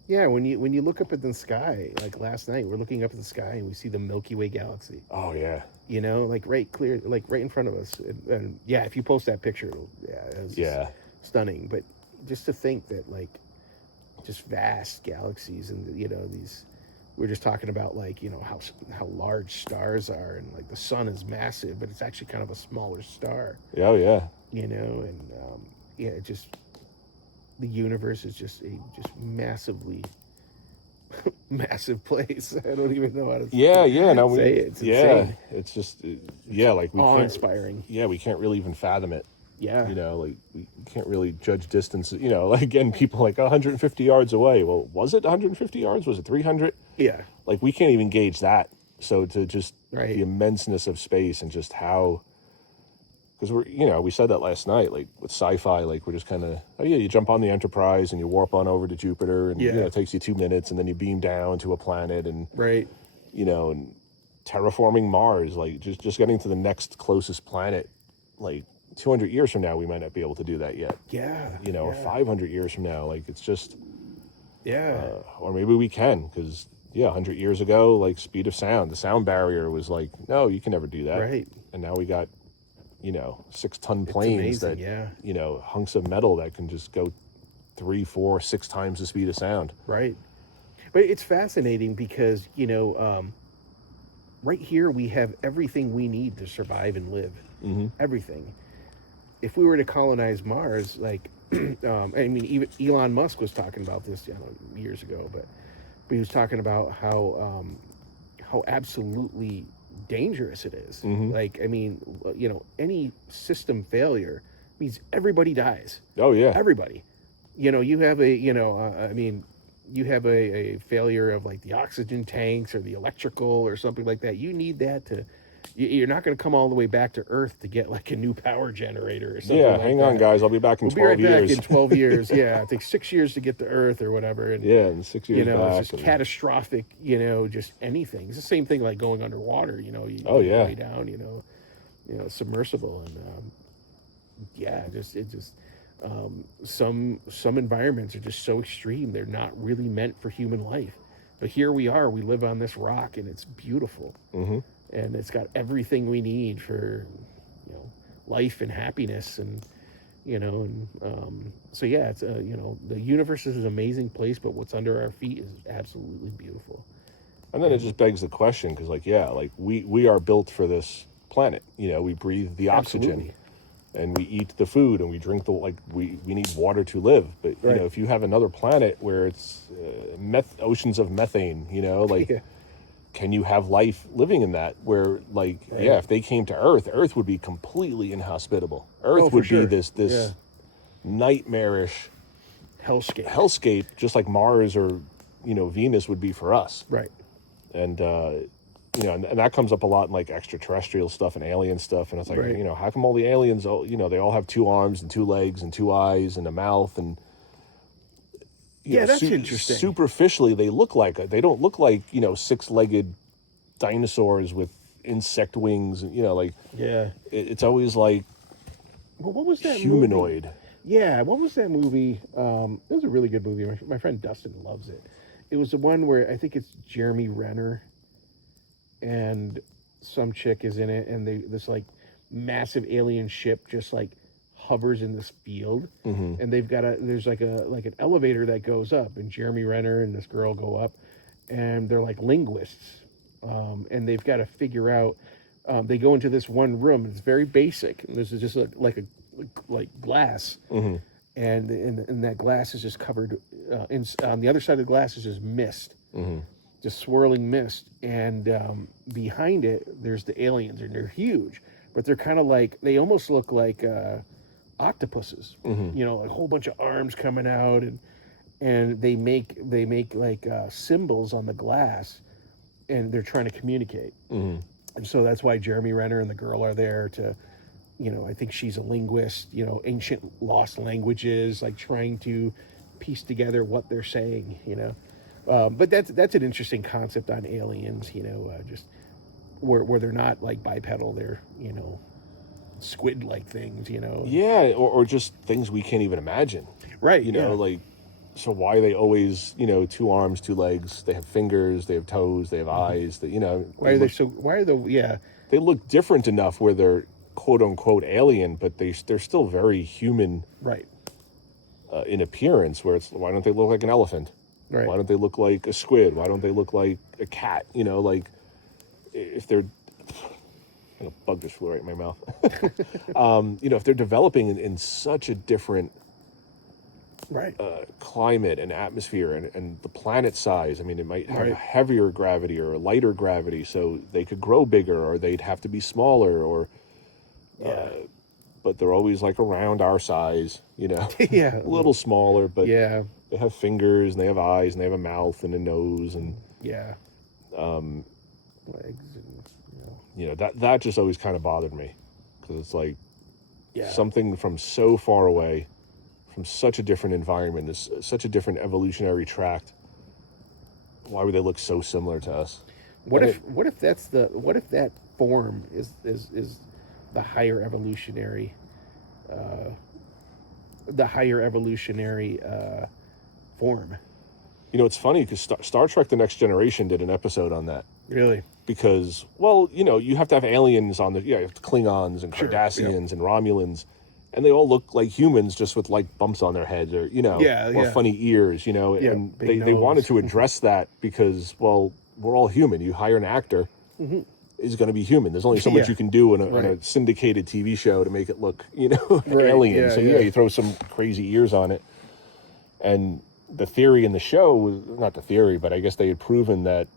Yeah. When you look up at the sky, like last night, we're looking up at the sky and we see the Milky Way galaxy. Oh yeah. Like right in front of us. And yeah, if you post that picture, it's stunning. But just to think that like, just vast galaxies, and these, we're just talking about like how large stars are, and like the sun is massive, but it's actually kind of a smaller star. Oh yeah. And just the universe is just massively massive place. I don't even know how to say it. It's insane. It's just like we awe-inspiring. Yeah, we can't really even fathom it. Yeah. Like we can't really judge distance. Like again, people like 150 yards away. Well, was it 150 yards? Was it 300? Yeah. Like we can't even gauge that. So to just right, the immenseness of space, and just how, because we said that last night, like with sci-fi, like we're just kind of, you jump on the Enterprise and you warp on over to Jupiter, and it takes you 2 minutes, and then you beam down to a planet, and right, and terraforming Mars, like just getting to the next closest planet, like 200 years from now, we might not be able to do that yet. Yeah. Or 500 years from now, like it's just, or maybe we can, because 100 years ago, like speed of sound, the sound barrier was like, no, you can never do that. Right. And now we got 6-ton planes that hunks of metal that can just go 3, 4, 6 times the speed of sound. Right. But it's fascinating because right here we have everything we need to survive and live. Mm-hmm. Everything. If we were to colonize Mars, like I mean, even Elon Musk was talking about this years ago, but he was talking about how absolutely dangerous it is. Mm-hmm. Like, I mean, any system failure means everybody dies. Oh yeah, everybody. You have you have a failure of like the oxygen tanks or the electrical or something like that. You need that to. You're not going to come all the way back to Earth to get like a new power generator or something. Yeah, hang on, guys. I'll be back in 12 years. We'll be right back in 12 years. Yeah, it takes 6 years to get to Earth or whatever. And, in 6 years back. It's just catastrophic, just anything. It's the same thing like going underwater, you way down, submersible. And, some environments are just so extreme. They're not really meant for human life. But here we are. We live on this rock, and it's beautiful. Mm-hmm. And it's got everything we need for, life and happiness, and so yeah, it's the universe is an amazing place, but what's under our feet is absolutely beautiful. And then it just begs the question, because we are built for this planet. We breathe the oxygen. Absolutely. And we eat the food, and we drink we need water to live. But right. If you have another planet where it's oceans of methane, can you have life living in that? Where right. if they came to Earth would be completely inhospitable. Earth would be this nightmarish hellscape, just like Mars or Venus would be for us. Right. And and that comes up a lot in like extraterrestrial stuff and alien stuff, and it's like, right. How come all the aliens, they all have 2 arms and 2 legs and 2 eyes and a mouth, and that's interesting. Superficially, they don't look like 6-legged dinosaurs with insect wings, and like Yeah. it's always like Well, what was that humanoid. movie? Yeah, what was that movie? It was a really good movie. My friend Dustin loves it. It was the one where I think it's Jeremy Renner and some chick is in it, and this like massive alien ship just like hovers in this field, and there's like an elevator that goes up, and Jeremy Renner and this girl go up, and they're like linguists, and they've got to figure out. They go into this one room. It's very basic. And this is just like glass, and that glass is just covered. On the other side of the glass is just mist, just swirling mist, and behind it there's the aliens, and they're huge, but they're kind of like they almost look like octopuses. Like a whole bunch of arms coming out, and they make like symbols on the glass, and they're trying to communicate. And so that's why Jeremy Renner and the girl are there to, I think she's a linguist, ancient lost languages, like trying to piece together what they're saying, But that's an interesting concept on aliens, just where they're not like bipedal, they're, squid-like things, Yeah, or just things we can't even imagine. Right, like, so why are they always, 2 arms, 2 legs? They have fingers, they have toes, they have eyes. That they look different enough where they're quote unquote alien, but they're still very human, right? In appearance. Where it's why don't they look like an elephant? Right. Why don't they look like a squid? Why don't they look like a cat? Like if they're a bug just flew right in my mouth. If they're developing in such a different climate and atmosphere and the planet size. I mean, it might have a heavier gravity or a lighter gravity, so they could grow bigger, or they'd have to be smaller, or but they're always like around our size, Yeah, a little smaller, but yeah, they have fingers and they have eyes and they have a mouth and a nose and legs and that just always kind of bothered me, because it's like something from so far away, from such a different environment, is such a different evolutionary tract. Why would they look so similar to us? What if that form is the higher evolutionary form? It's funny because Star Trek: The Next Generation did an episode on that. Really? Because, well, you have to have aliens on you have Klingons and Cardassians and Romulans, and they all look like humans, just with like bumps on their heads, or or funny ears, and they wanted to address that because, well, we're all human. You hire an actor, is going to be human. There's only so much you can do in a syndicated TV show to make it look, alien. So you throw some crazy ears on it. And the theory in the show was not the theory, but I guess they had proven that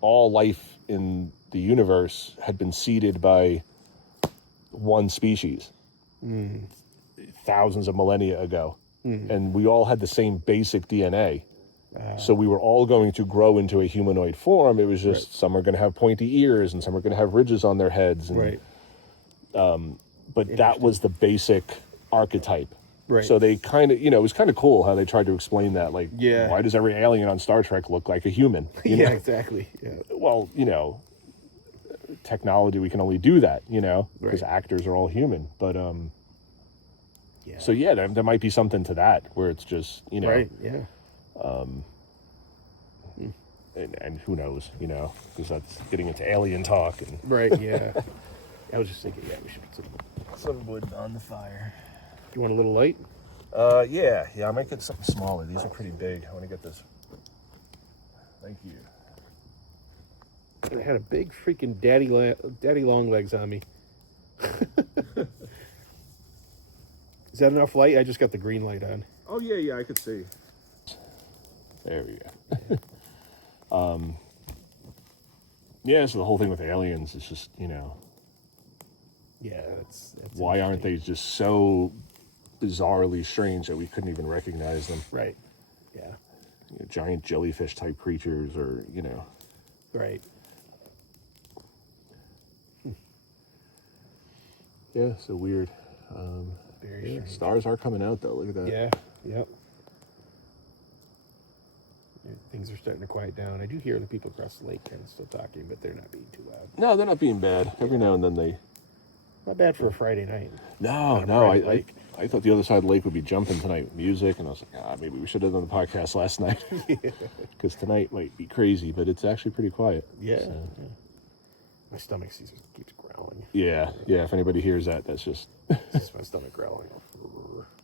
all life in the universe had been seeded by one species. Thousands of millennia ago, and we all had the same basic DNA, so we were all going to grow into a humanoid form. It was just some are going to have pointy ears and some are going to have ridges on their heads, and, but that was the basic archetype. So they kind of, it was kind of cool how they tried to explain that, like, why does every alien on Star Trek look like a human? Exactly. Well, technology, we can only do that, because actors are all human, but so there might be something to that where it's just and who knows, because that's getting into alien talk and I was just thinking, we should put some wood on the fire. You want a little light? Yeah, I might get something smaller. These are pretty big. I want to get this. Thank you. And I had a big freaking daddy long legs on me. Is that enough light? I just got the green light on. Oh yeah, I could see. There we go. So the whole thing with aliens is just, that's why aren't they just so bizarrely strange that we couldn't even recognize them? Right. Yeah. Giant jellyfish type creatures, or Right. Yeah, so weird. Very strange. Stars are coming out though. Look at that. Yeah. Yep. things are starting to quiet down. I do hear the people across the lake kind of still talking, but they're not being too loud. No, they're not being bad. Every now and then they... Not bad for a Friday night. No, I thought the other side of the lake would be jumping tonight with music, and I was like, maybe we should have done the podcast last night. Because tonight might be crazy, but it's actually pretty quiet. Yeah. So. Yeah. My stomach keeps growling. Yeah. If anybody hears that, that's just... It's just my stomach growling.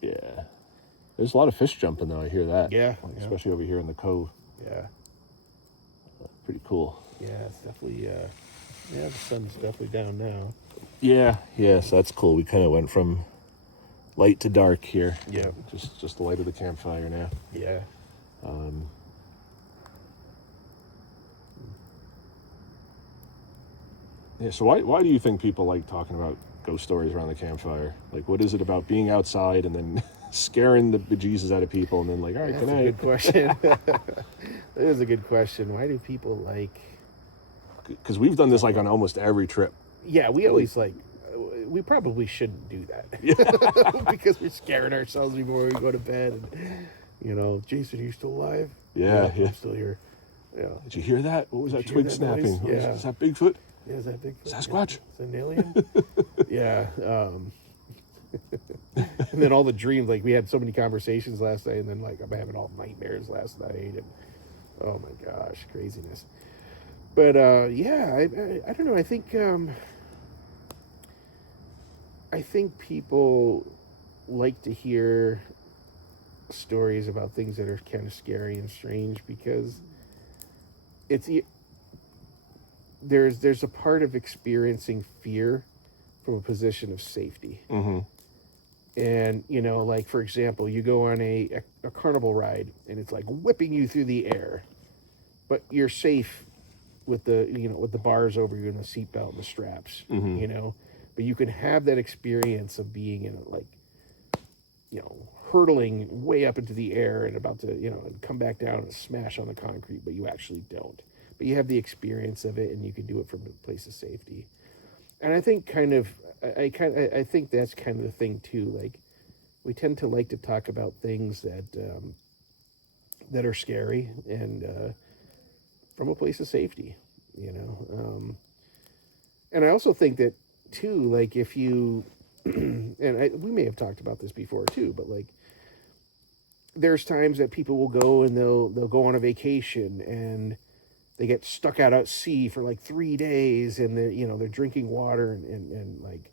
Yeah. There's a lot of fish jumping, though. I hear that. Yeah. Especially over here in the cove. Yeah. Pretty cool. Yeah, it's definitely... the sun's definitely down now. Yeah, so that's cool. We kind of went from light to dark here. Yeah. Just the light of the campfire now. Yeah. Yeah, so why do you think people like talking about ghost stories around the campfire? Like, what is it about being outside and then scaring the bejesus out of people and then like, all right, good night? That's a good question. That is a good question. Why do people like... Because we've done this like on almost every trip. Yeah, we always we probably shouldn't do that. Because we're scaring ourselves before we go to bed. And, Jason, are you still alive? Yeah. I'm still here. Yeah. Did you hear that? What was that twig snapping? Yeah. Is that Bigfoot? Yeah, is that Bigfoot? Sasquatch? Is that an alien? Yeah. And then all the dreams, like we had so many conversations last night, and then like I'm having all nightmares last night, and oh my gosh, craziness. But I don't know. I think people like to hear stories about things that are kind of scary and strange because there's a part of experiencing fear from a position of safety. Mm-hmm. And, like, for example, you go on a carnival ride and it's like whipping you through the air, but you're safe with the bars over you and the seatbelt and the straps, mm-hmm. But you can have that experience of being in hurtling way up into the air and about to, and come back down and smash on the concrete, but you actually don't. But you have the experience of it and you can do it from a place of safety. And I think I think that's kind of the thing too. Like, we tend to like to talk about things that are scary and from a place of safety, And I also think that too, like if you, we may have talked about this before too, but like there's times that people will go and they'll go on a vacation and they get stuck out at sea for like 3 days and they're drinking water and like,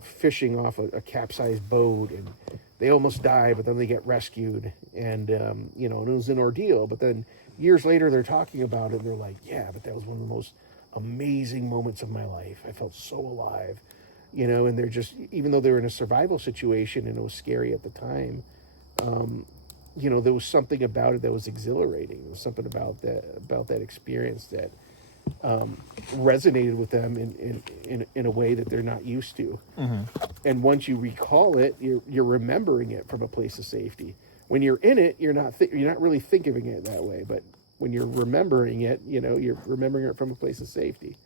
fishing off a capsized boat and they almost die, but then they get rescued and, and it was an ordeal, but then years later they're talking about it and they're like, yeah, but that was one of the most amazing moments of my life. I felt so alive, and they're just, even though they were in a survival situation and it was scary at the time, there was something about it that was exhilarating. There was something about that experience that resonated with them in a way that they're not used to. Mm-hmm. And once you recall it, you're remembering it from a place of safety. When you're in it, you're not really thinking of it that way. But when you're remembering it, you're remembering it from a place of safety.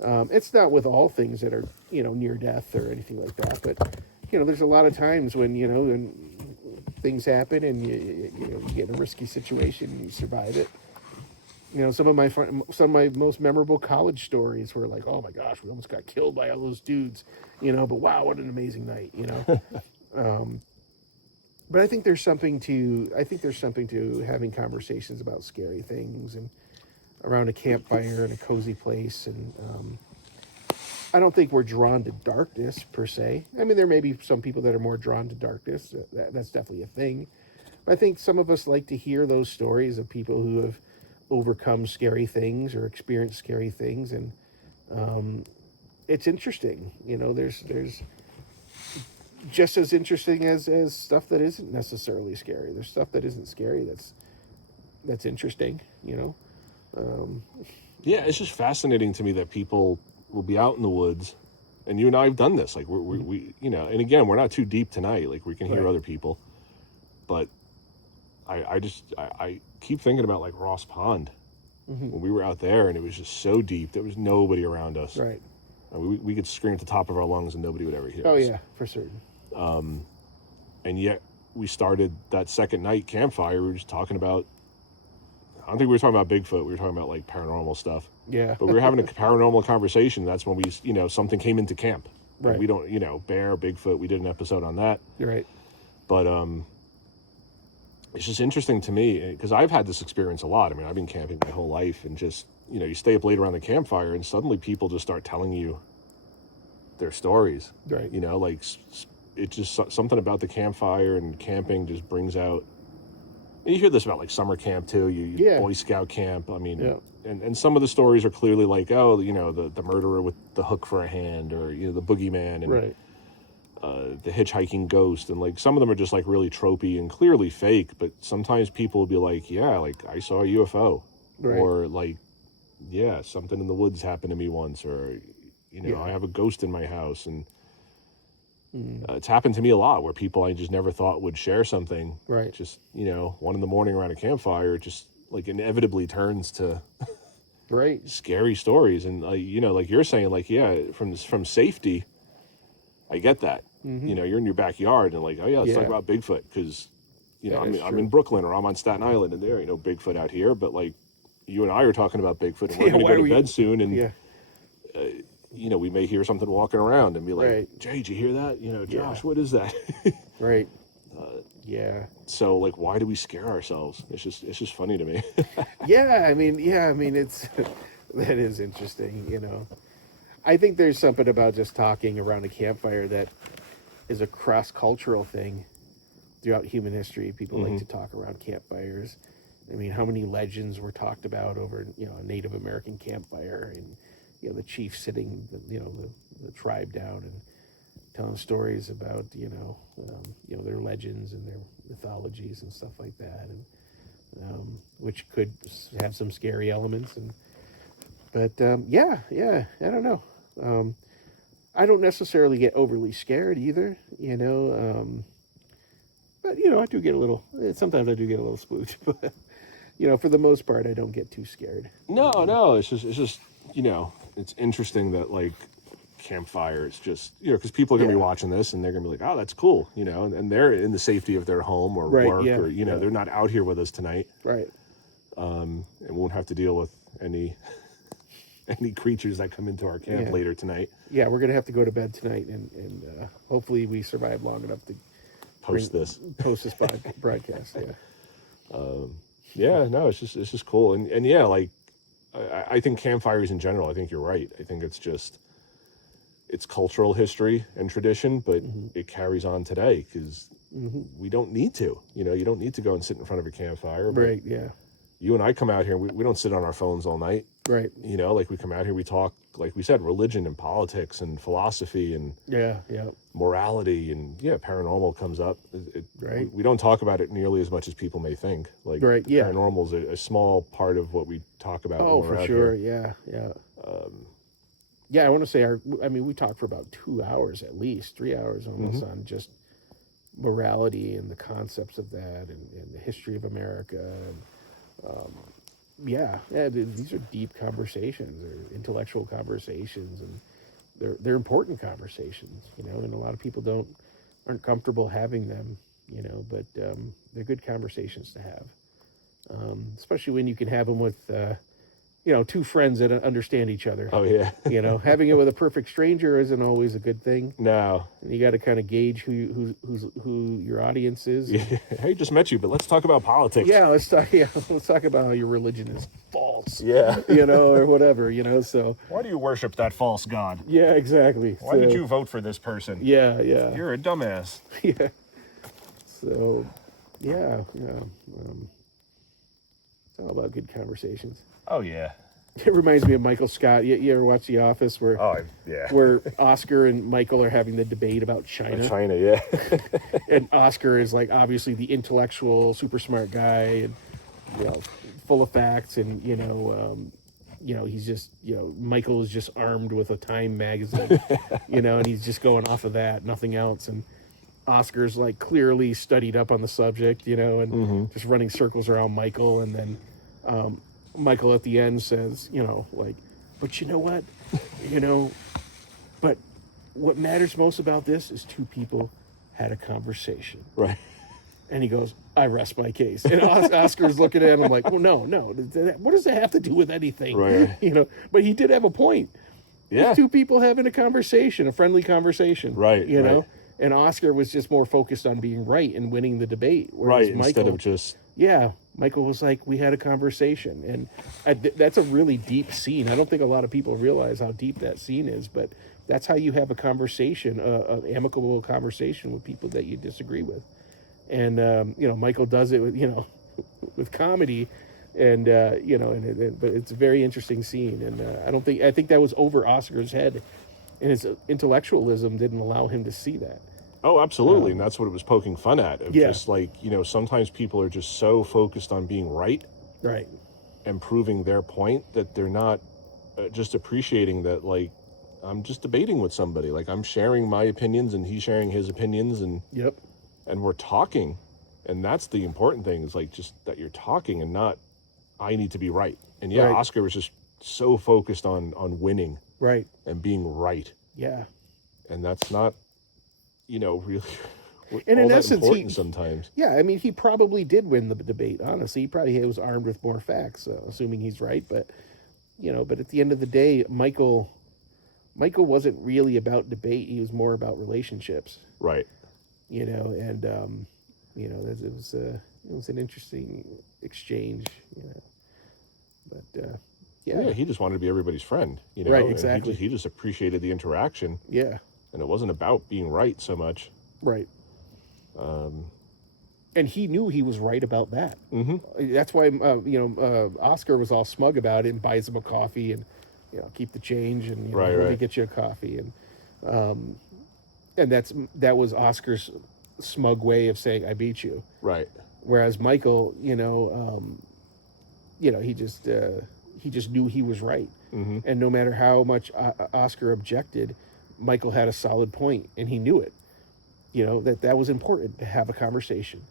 It's not with all things that are near death or anything like that, but there's a lot of times when when things happen and you get in a risky situation and you survive it. Some of my most memorable college stories were like, oh my gosh, we almost got killed by all those dudes, but wow, what an amazing night, But I think there's something to having conversations about scary things and around a campfire in a cozy place. And I don't think we're drawn to darkness per se. I mean, there may be some people that are more drawn to darkness. That's definitely a thing. But I think some of us like to hear those stories of people who have overcome scary things or experienced scary things. And it's interesting. There's just as interesting as stuff that isn't necessarily scary. There's stuff that isn't scary that's interesting, Yeah, it's just fascinating to me that people will be out in the woods, and you and I have done this. Like we and again, we're not too deep tonight. Like we can hear other people, but I keep thinking about like Ross Pond when we were out there, and it was just so deep. There was nobody around us. Right. We could scream at the top of our lungs and nobody would ever hear us. Oh yeah, for certain. And yet we started that second night campfire. We were just talking about I don't think we were talking about Bigfoot. We were talking about like paranormal stuff. Yeah. But we were having a paranormal conversation. That's when we, something came into camp. But Right. we don't, bear, Bigfoot. We did an episode on that. You're right. But it's just interesting to me because I've had this experience a lot. I mean, I've been camping my whole life, and just, you stay up late around the campfire, and suddenly people just start telling you their stories. Right. Like it's just something about the campfire and camping just brings out. And you hear this about like summer camp too. Yeah. Boy Scout camp. I mean, Yeah. and some of the stories are clearly like, oh, the murderer with the hook for a hand, or the boogeyman, and Right. The hitchhiking ghost, and like some of them are just like really tropey and clearly fake. But sometimes people will be like, yeah, like I saw a UFO, Right. or like, yeah, something in the woods happened to me once, or Yeah. I have a ghost in my house, and it's happened to me a lot where people I just never thought would share something. Right. Just 1 a.m. around a campfire, it just like inevitably turns to Right. scary stories. And like you're saying, like, yeah, from safety, I get that. You're in your backyard and like, oh yeah, let's talk about Bigfoot, because I'm in Brooklyn, or I'm on Staten Island, and there Bigfoot out here. But like you and I are talking about Bigfoot, and we're going to go to bed soon, and we may hear something walking around and be like, Right. Jay, did you hear that? Josh, what is that? Right. Yeah. So like, why do we scare ourselves? It's just funny to me. I mean, it's that is interesting. I think there's something about just talking around a campfire that is a cross-cultural thing throughout human history. People like to talk around campfires. I mean, how many legends were talked about over, a Native American campfire, and the chief sitting, the tribe down and telling stories about, their legends and their mythologies and stuff like that, and which could have some scary elements. But I don't know. I don't necessarily get overly scared either, but I do get a little. Sometimes I do get a little spooked, but for the most part, I don't get too scared. No, it's just it's interesting that like campfires just because people are gonna be watching this and they're gonna be like, oh, that's cool, and they're in the safety of their home or work, or they're not out here with us tonight, right? And won't have to deal with any creatures that come into our camp later tonight. Yeah, we're gonna have to go to bed tonight, and hopefully we survive long enough to post this broadcast. No, it's just cool, and yeah, like I think campfires in general, I think you're right. I think it's cultural history and tradition, but it carries on today because we don't need to. You don't need to go and sit in front of a campfire. Right. Yeah. You and I come out here, we don't sit on our phones all night. Right. Like we come out here, we talk, like we said, religion and politics and philosophy and morality, and paranormal comes up. Right. We don't talk about it nearly as much as people may think. Like paranormal is a small part of what we talk about. Oh, when we're for out sure. Here. Yeah. I want to say we talked for about 2 hours, at least 3 hours almost, on just morality and the concepts of that, and the history of America. And, these are deep conversations, or intellectual conversations, and they're important conversations, and a lot of people aren't comfortable having them, but they're good conversations to have, especially when you can have them with two friends that understand each other. Oh yeah. Having it with a perfect stranger isn't always a good thing. No. And you got to kind of gauge who your audience is. Yeah. I just met you, but let's talk about politics. Yeah, let's talk about how your religion is false. Yeah. Or whatever, so. Why do you worship that false god? Yeah, exactly. Why did you vote for this person? Yeah. You're a dumbass. Yeah. So, it's all about good conversations. Oh yeah. It reminds me of Michael Scott. You ever watch The Office where where Oscar and Michael are having the debate about China? China, yeah. And Oscar is like obviously the intellectual, super smart guy, and full of facts, and he's just Michael is just armed with a Time magazine, and he's just going off of that, nothing else, and Oscar's like clearly studied up on the subject, and just running circles around Michael, and then Michael at the end says, but you know what? But what matters most about this is two people had a conversation. Right. And he goes, I rest my case. And Oscar's looking at him like, well, no. What does that have to do with anything? Right. You know, but he did have a point. Yeah. There's two people having a conversation, a friendly conversation. Right. You know? Right. And Oscar was just more focused on being right and winning the debate. Whereas Right. Michael, Instead of just. Yeah. Michael was like, we had a conversation. And that's a really deep scene. I don't think a lot of people realize how deep that scene is, but that's how you have a conversation, an amicable conversation with people that you disagree with. And, you know, Michael does it with, you know, with comedy and, you know, but it's a very interesting scene. And I think that was over Oscar's head, and his intellectualism didn't allow him to see that. Oh, absolutely. And that's what it was poking fun at. Of Yeah. Just like, you know, sometimes people are just so focused on being right. Right. And proving their point that they're not just appreciating that, like, I'm just debating with somebody. Like, I'm sharing my opinions and he's sharing his opinions. And Yep. and we're talking, and that's the important thing, is like just that you're talking and not I need to be right. And yeah, Right. Oscar was just so focused on winning Right. and being right, Yeah. and that's not, you know, really And all in that essence, important sometimes. Yeah, I mean, he probably did win the debate, honestly. He probably was armed with more facts, assuming he's right. But, you know, but at the end of the day, Michael wasn't really about debate. He was more about relationships. Right. You know, and you know, it was an interesting exchange. You know, but Yeah, he just wanted to be everybody's friend, you know. Right, and exactly. he just appreciated the interaction, yeah, and it wasn't about being right so much. right. And he knew he was right about that. Mm-hmm. That's why you know, Oscar was all smug about it and buys him a coffee and, you know, keep the change and, you know, Right, let me right. get you a coffee and that was Oscar's smug way of saying I beat you. Right. Whereas Michael, you know, he just knew he was right, and no matter how much Oscar objected, Michael had a solid point, and he knew it. You know, that was important to have a conversation.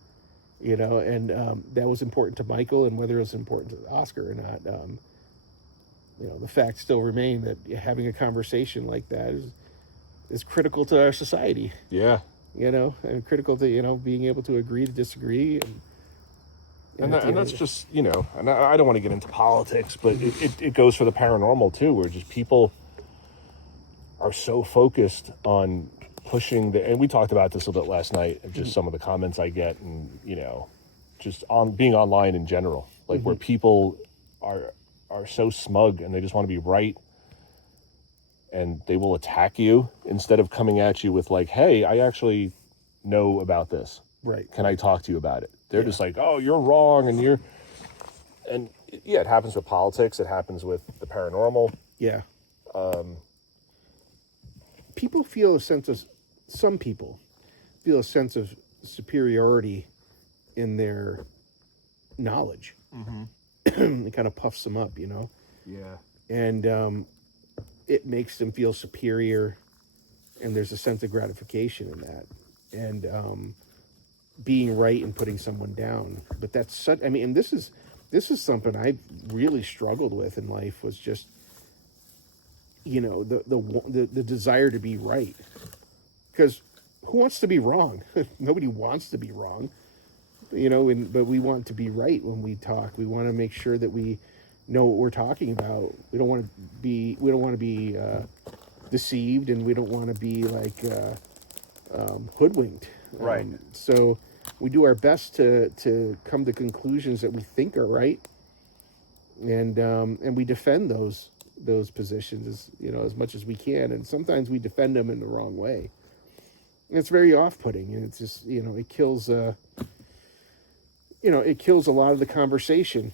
You know, and that was important to Michael, and whether it was important to Oscar or not, you know, the fact still remained that having a conversation like that is critical to our society. Yeah. You know, and critical to, you know, being able to agree to disagree. And that's just, you know, and I don't want to get into politics, but it goes for the paranormal too, where just people are so focused on pushing and we talked about this a little bit last night, of just some of the comments I get, and, you know, just on being online in general, like where people are so smug and they just want to be right, and they will attack you instead of coming at you with like, hey, I actually know about this. Right. Can I talk to you about it? They're just like, oh, you're wrong, and yeah, it happens with politics. It happens with the paranormal. Yeah. Some people feel a sense of superiority in their knowledge. It kind of puffs them up, you know? Yeah. And it makes them feel superior, and there's a sense of gratification in that. And being right and putting someone down. But that's such, I mean, and this is something I've really struggled with in life, was just, you know, the desire to be right. Because who wants to be wrong? Nobody wants to be wrong, you know. But we want to be right when we talk. We want to make sure that we know what we're talking about. We don't want to be deceived, and we don't want to be like hoodwinked. Right. So we do our best to come to conclusions that we think are right, and we defend those positions as, you know, as much as we can. And sometimes we defend them in the wrong way. And it's very off-putting, and it's just, you know, it kills a lot of the conversation.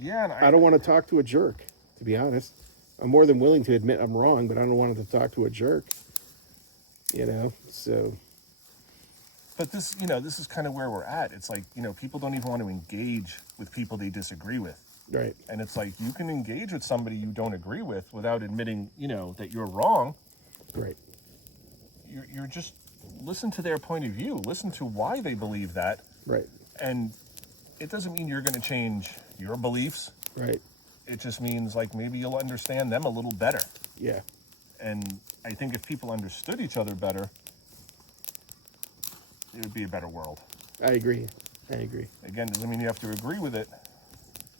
Yeah, and I don't want to talk to a jerk, to be honest. I'm more than willing to admit I'm wrong, but I don't want to talk to a jerk. You know, so. But this, you know, this is kind of where we're at. It's like, you know, people don't even want to engage with people they disagree with. Right. And it's like, you can engage with somebody you don't agree with without admitting, you know, that you're wrong. Right. You're just, listen to their point of view. Listen to why they believe that. Right. And it doesn't mean you're going to change your beliefs. Right. It just means, like, maybe you'll understand them a little better. Yeah. And I think if people understood each other better, it would be a better world. I agree. Again, doesn't mean you have to agree with it.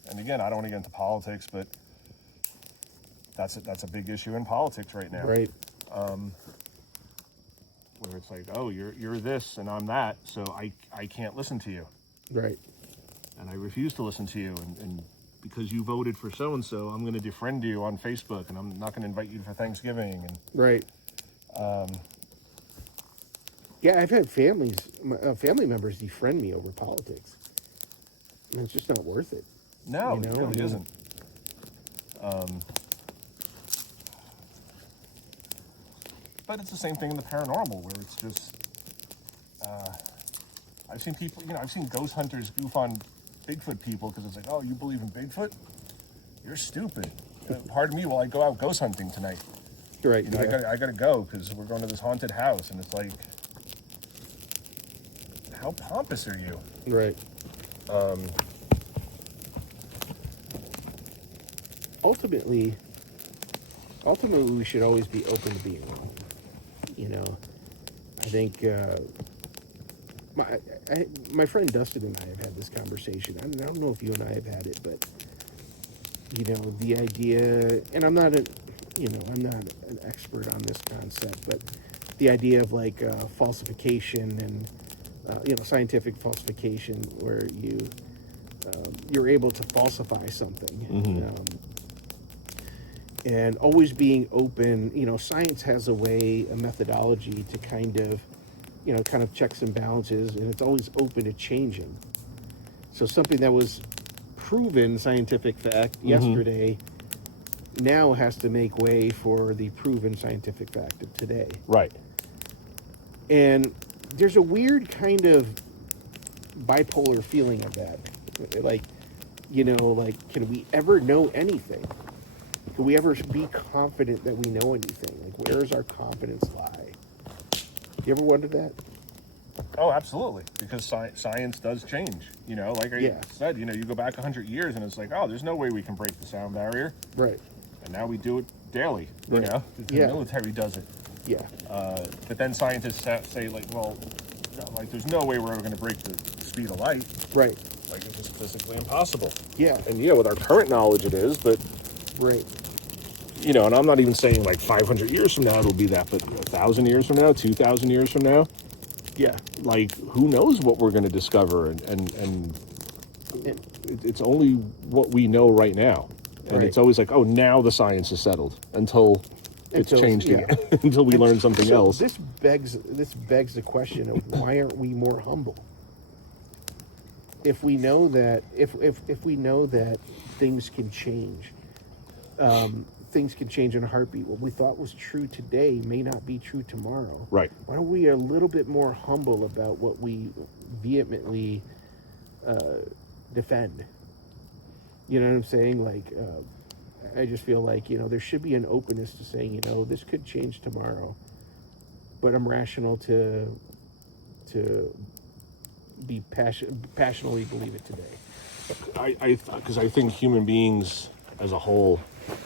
And again, I don't want to get into politics, but that's a big issue in politics right now. Right. Where it's like, oh, you're this and I'm that, so I can't listen to you. Right. And I refuse to listen to you, and because you voted for so-and-so, I'm going to defriend you on Facebook, and I'm not going to invite you for Thanksgiving. And right. Yeah, I've had family members defriend me over politics. And it's just not worth it. No, it really isn't. But it's the same thing in the paranormal, where it's just, I've seen people, I've seen ghost hunters goof on Bigfoot people because it's like, oh, you believe in Bigfoot? You're stupid. Pardon me while I go out ghost hunting tonight. Right. I gotta go because we're going to this haunted house, and it's like, how pompous are you? Right. Ultimately, we should always be open to being wrong. I think my friend Dustin and I have had this conversation. I don't know if you and I have had it, but the idea, and I'm not an expert on this concept, but the idea of like falsification and scientific falsification, where you're able to falsify something. Mm-hmm. And always being open. Science has a methodology to kind of checks and balances, and it's always open to changing. So something that was proven scientific fact yesterday now has to make way for the proven scientific fact of today. Right. And there's a weird kind of bipolar feeling of that. Like, can we ever know anything? Can we ever be confident that we know anything? Like, where does our confidence lie? You ever wondered that? Oh, absolutely. Because science does change. Like I said, you go back 100 years and it's like, oh, there's no way we can break the sound barrier. Right. And now we do it daily. Right. The military does it. Yeah. But then scientists say, like, well, like, there's no way we're ever going to break the speed of light. Right. Like, it's just physically impossible. Yeah. And with our current knowledge it is, but... Right. And I'm not even saying like 500 years from now it'll be that, but 1,000 years from now, 2,000 years from now, yeah, like, who knows what we're going to discover, and it's only what we know right now, and it's always like, oh, now the science is settled until it's changed again, until we learn something else. This begs the question of why aren't we more humble? If we know that if we know that things can change. Things can change in a heartbeat. What we thought was true today may not be true tomorrow. Right. Why don't we be a little bit more humble about what we vehemently defend? You know what I'm saying? Like, I just feel like, there should be an openness to saying, this could change tomorrow, but I'm rational to be passionately believe it today. Because I think human beings as a whole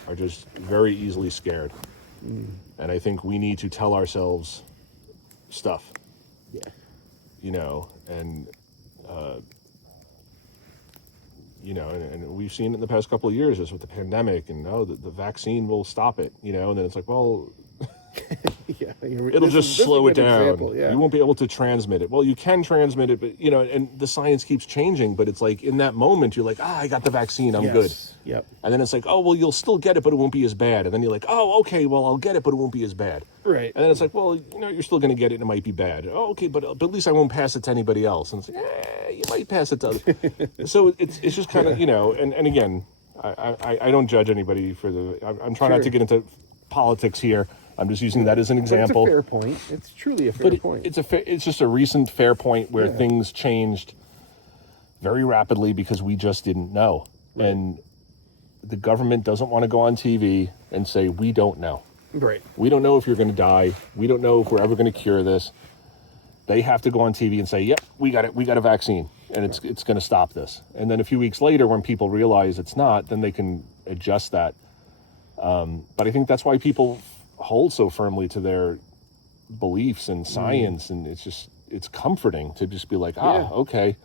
are just very easily scared. And I think we need to tell ourselves stuff. Yeah. And and we've seen it in the past couple of years, just with the pandemic, and the vaccine will stop it, and then it's like, well, yeah, it'll just slow it down. Example, yeah. You won't be able to transmit it. Well, you can transmit it, but and the science keeps changing. But it's like, in that moment, you're like, I got the vaccine, I'm good. Yep. And then it's like, oh, well, you'll still get it, but it won't be as bad. And then you're like, oh, okay, well, I'll get it, but it won't be as bad. Right. And then it's like, well, you're still going to get it, and it might be bad. Oh, okay, but at least I won't pass it to anybody else. And it's like, you might pass it to others. So it's just kind of, and again, I don't judge anybody for I'm trying not to get into politics here. I'm just using that as an example. It's a fair point. It's truly a fair point. It's just a recent fair point where things changed very rapidly because we just didn't know. Right. And the government doesn't want to go on TV and say, we don't know. Right. We don't know if you're going to die. We don't know if we're ever going to cure this. They have to go on TV and say, yep, we got it. We got a vaccine, and it's going to stop this. And then a few weeks later, when people realize it's not, then they can adjust that. But I think that's why people hold so firmly to their beliefs and science, and it's it's comforting to just be like, Yeah. okay.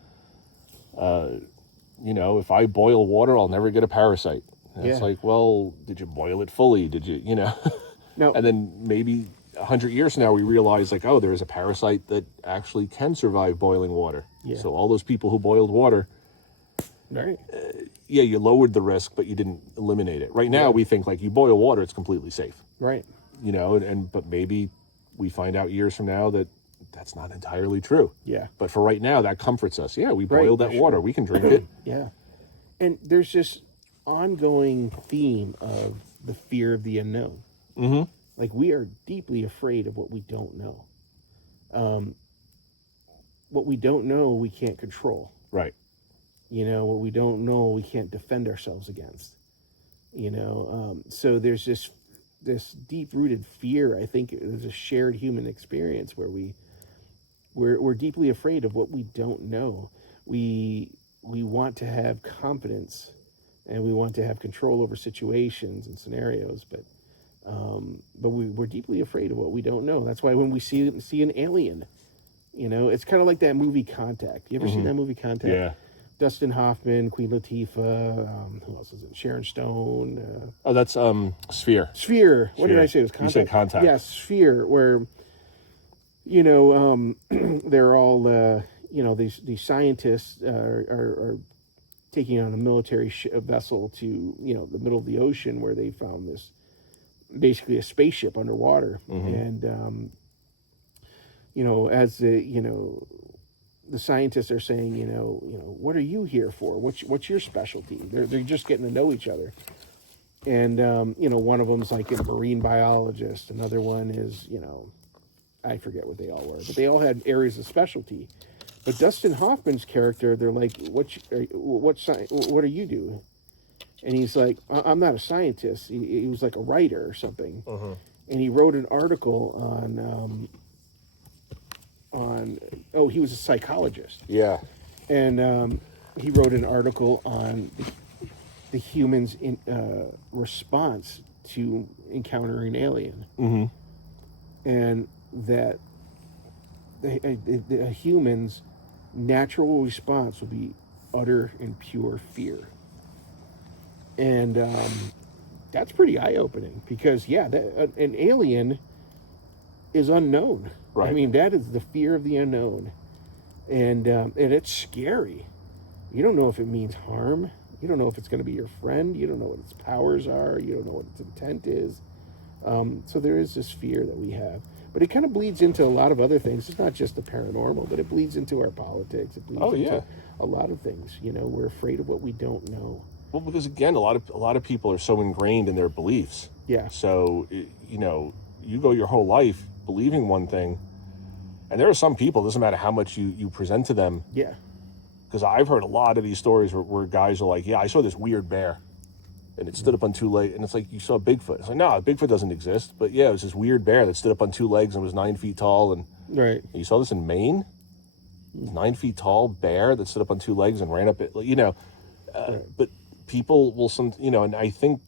If I boil water, I'll never get a parasite. And it's Yeah. like, well, did you boil it fully? Did you, No. And then maybe 100 years from now, we realize like, oh, there's a parasite that actually can survive boiling water. Yeah. So all those people who boiled water, Right. you lowered the risk, but you didn't eliminate it. Right now, we think like you boil water, it's completely safe. Right. But maybe we find out years from now that that's not entirely true. Yeah. But for right now, that comforts us. Yeah, we Right, boiled that for water. sure. We can drink it. Yeah. And there's this ongoing theme of the fear of the unknown. Mm-hmm. Like, we are deeply afraid of what we don't know. What we don't know, we can't control. Right. What we don't know, we can't defend ourselves against. So there's this deep-rooted fear. I think there's a shared human experience where we're deeply afraid of what we don't know. We want to have confidence, and we want to have control over situations and scenarios, but we're deeply afraid of what we don't know. That's why when we see an alien, it's kind of like that movie Contact. You ever seen that movie Contact? Yeah. Dustin Hoffman, Queen Latifah, who else is it? Sharon Stone. That's Sphere. Sphere. What did Sphere. I say? It was Contact. You said Contact. Yes, Sphere, where they're all these scientists are taking on a military vessel to the middle of the ocean, where they found this basically a spaceship underwater, and as the scientists are saying, what are you here for? What's your specialty? They're just getting to know each other. And, one of them's like a marine biologist. Another one is, I forget what they all were, but they all had areas of specialty. But Dustin Hoffman's character, they're like, what do you do? And he's like, I'm not a scientist. He was like a writer or something. And he wrote an article he was a psychologist. Yeah. And he wrote an article on the humans' response to encountering an alien. Mm-hmm. And that the humans' natural response will be utter and pure fear. And that's pretty eye-opening, because, an alien is unknown. Right. I mean, that is the fear of the unknown. And it's scary. You don't know if it means harm. You don't know if it's going to be your friend. You don't know what its powers are. You don't know what its intent is. So there is this fear that we have. But it kind of bleeds into a lot of other things. It's not just the paranormal, but it bleeds into our politics. It bleeds into a lot of things. We're afraid of what we don't know. Well, because again, a lot of people are so ingrained in their beliefs. Yeah. So, you go your whole life believing one thing, and there are some people, it doesn't matter how much you present to them. Yeah. Because I've heard a lot of these stories where guys are like, yeah, I saw this weird bear, and it stood up on two legs, and it's like, you saw Bigfoot. It's like, no, Bigfoot doesn't exist. But yeah, it was this weird bear that stood up on two legs and was 9 feet tall, and Right. you saw this in Maine? 9 feet tall bear that stood up on two legs and ran up it, Right. But people will and I think,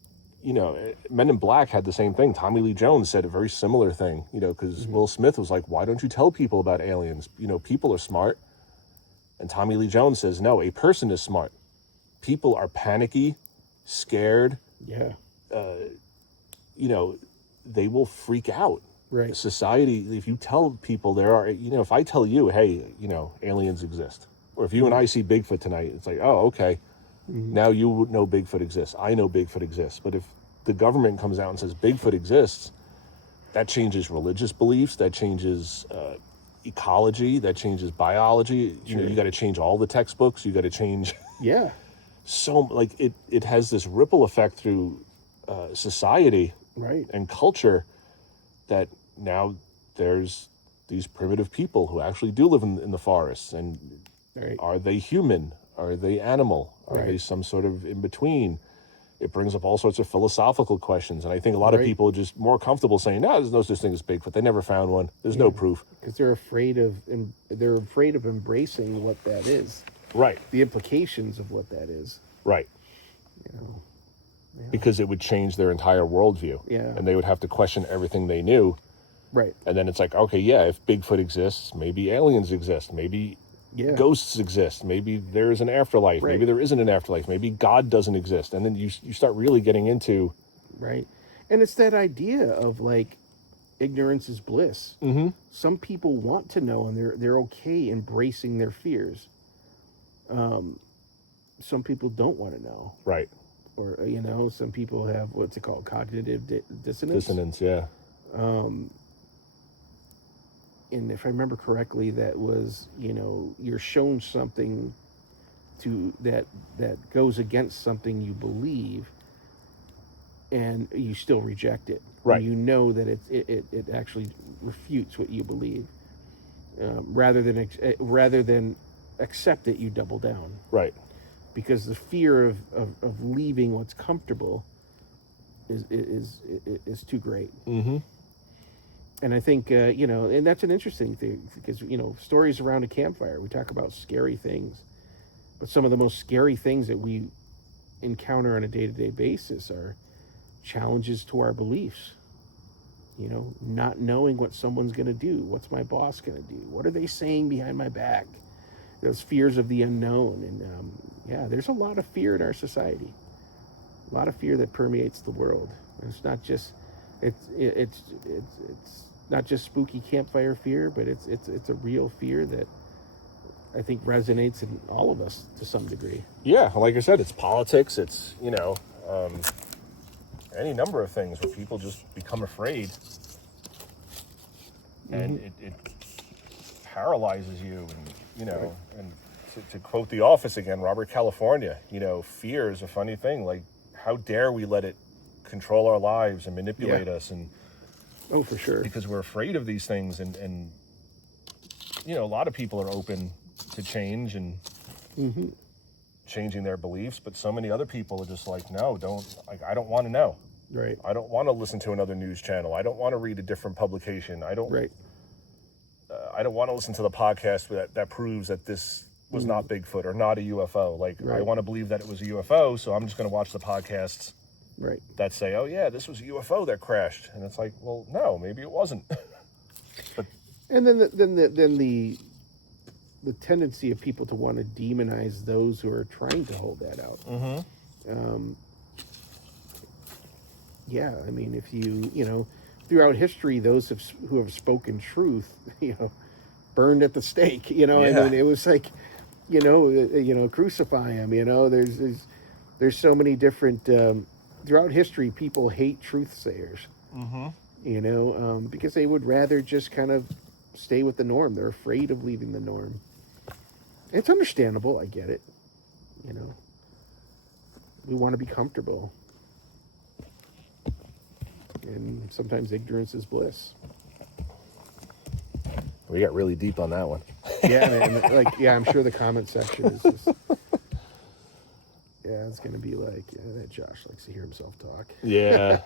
Men in Black had the same thing. Tommy Lee Jones said a very similar thing, because Will Smith was like, why don't you tell people about aliens? People are smart. And Tommy Lee Jones says, no, a person is smart. People are panicky, scared. Yeah. They will freak out. Right. Society, if you tell people if I tell you, hey, aliens exist, or if you and I see Bigfoot tonight, it's like, oh, okay. Now you know Bigfoot exists. I know Bigfoot exists. But if the government comes out and says Bigfoot exists, that changes religious beliefs. That changes ecology. That changes biology. Sure. You got to change all the textbooks. You got to change. Yeah. So it has this ripple effect through society, Right. and culture, that now there's these primitive people who actually do live in the forests. And Right. are they human? Are they animal? Are Right. they some sort of in between? It brings up all sorts of philosophical questions. And I think a lot of Right. people are just more comfortable saying, no, there's no such thing as Bigfoot. They never found one. There's no proof. Because they're afraid of embracing what that is. Right. The implications of what that is. Right. Yeah. Because it would change their entire worldview. Yeah. And they would have to question everything they knew. Right. And then it's like, okay, yeah, if Bigfoot exists, maybe aliens exist, maybe ghosts exist, maybe there is an afterlife, maybe there isn't an afterlife, maybe God doesn't exist. And then you start really getting into... Right. And it's that idea of like ignorance is bliss. Mm-hmm. Some people want to know, and they're okay embracing their fears. Some people don't want to know. Right. Or, some people have, what's it called? Cognitive dissonance. Dissonance, yeah. And if I remember correctly, that was, you're shown something that goes against something you believe, and you still reject it. Right. And you know that it actually refutes what you believe. Rather than accept it, you double down. Right. Because the fear of leaving what's comfortable is too great. Mm-hmm. And I think, and that's an interesting thing, because, stories around a campfire, we talk about scary things, but some of the most scary things that we encounter on a day-to-day basis are challenges to our beliefs. Not knowing what someone's going to do. What's my boss going to do? What are they saying behind my back? Those fears of the unknown. And there's a lot of fear in our society. A lot of fear that permeates the world. And it's not just it's not just spooky campfire fear, but it's a real fear that I think resonates in all of us to some degree. Yeah, like I said, it's politics. It's any number of things where people just become afraid, and it paralyzes you. And and to quote The Office again, Robert California, fear is a funny thing. Like, how dare we let it control our lives and manipulate us? And oh, for sure, because we're afraid of these things, and a lot of people are open to change and changing their beliefs, but so many other people are just like, no, I don't want to know. Right. I don't want to listen to another news channel. I don't want to read a different publication. I don't. Right. I don't want to listen to the podcast that proves that this was not Bigfoot or not a UFO. Like, I want to believe that it was a UFO, so I'm just going to watch the podcasts that say, oh yeah, this was a UFO that crashed. And it's like, well, no, maybe it wasn't. But and then the tendency of people to want to demonize those who are trying to hold that out. Mm-hmm. Yeah, I mean, if throughout history, those who have spoken truth, burned at the stake. I mean, it was like, crucify him. There's so many different. Throughout history, people hate truth sayers. Mm-hmm. Because they would rather just kind of stay with the norm. They're afraid of leaving the norm. It's understandable. I get it. We want to be comfortable. And sometimes ignorance is bliss. We got really deep on that one. Yeah, man. I'm sure the comment section is just... Yeah, it's going to be like, that Josh likes to hear himself talk. Yeah.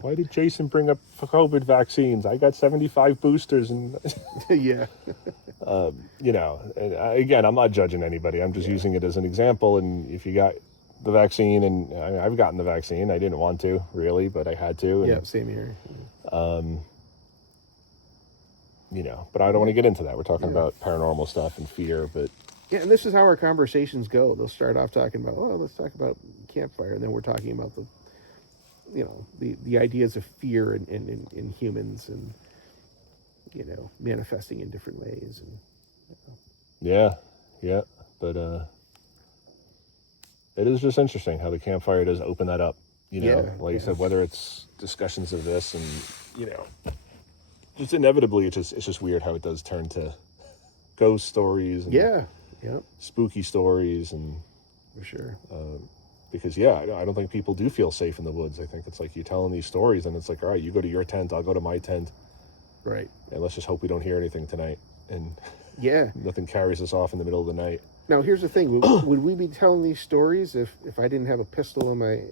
Why did Jason bring up COVID vaccines? I got 75 boosters. And yeah. And again, I'm not judging anybody. I'm just using it as an example. And if you got the vaccine, and I've gotten the vaccine. I didn't want to, really, but I had to. And, yeah, same here. But I don't want to get into that. We're talking about paranormal stuff and fear, but... Yeah, and this is how our conversations go. They'll start off talking about, let's talk about campfire, and then we're talking about the ideas of fear in humans, and manifesting in different ways, and yeah, but it is just interesting how the campfire does open that up. Like you said, whether it's discussions of this, and just inevitably, it's just weird how it does turn to ghost stories. And spooky stories, and for sure. Because I don't think people do feel safe in the woods. I think it's like you're telling these stories, and it's like, all right, you go to your tent, I'll go to my tent, right? And let's just hope we don't hear anything tonight, and nothing carries us off in the middle of the night. Now, here's the thing: would we be telling these stories if I didn't have a pistol in my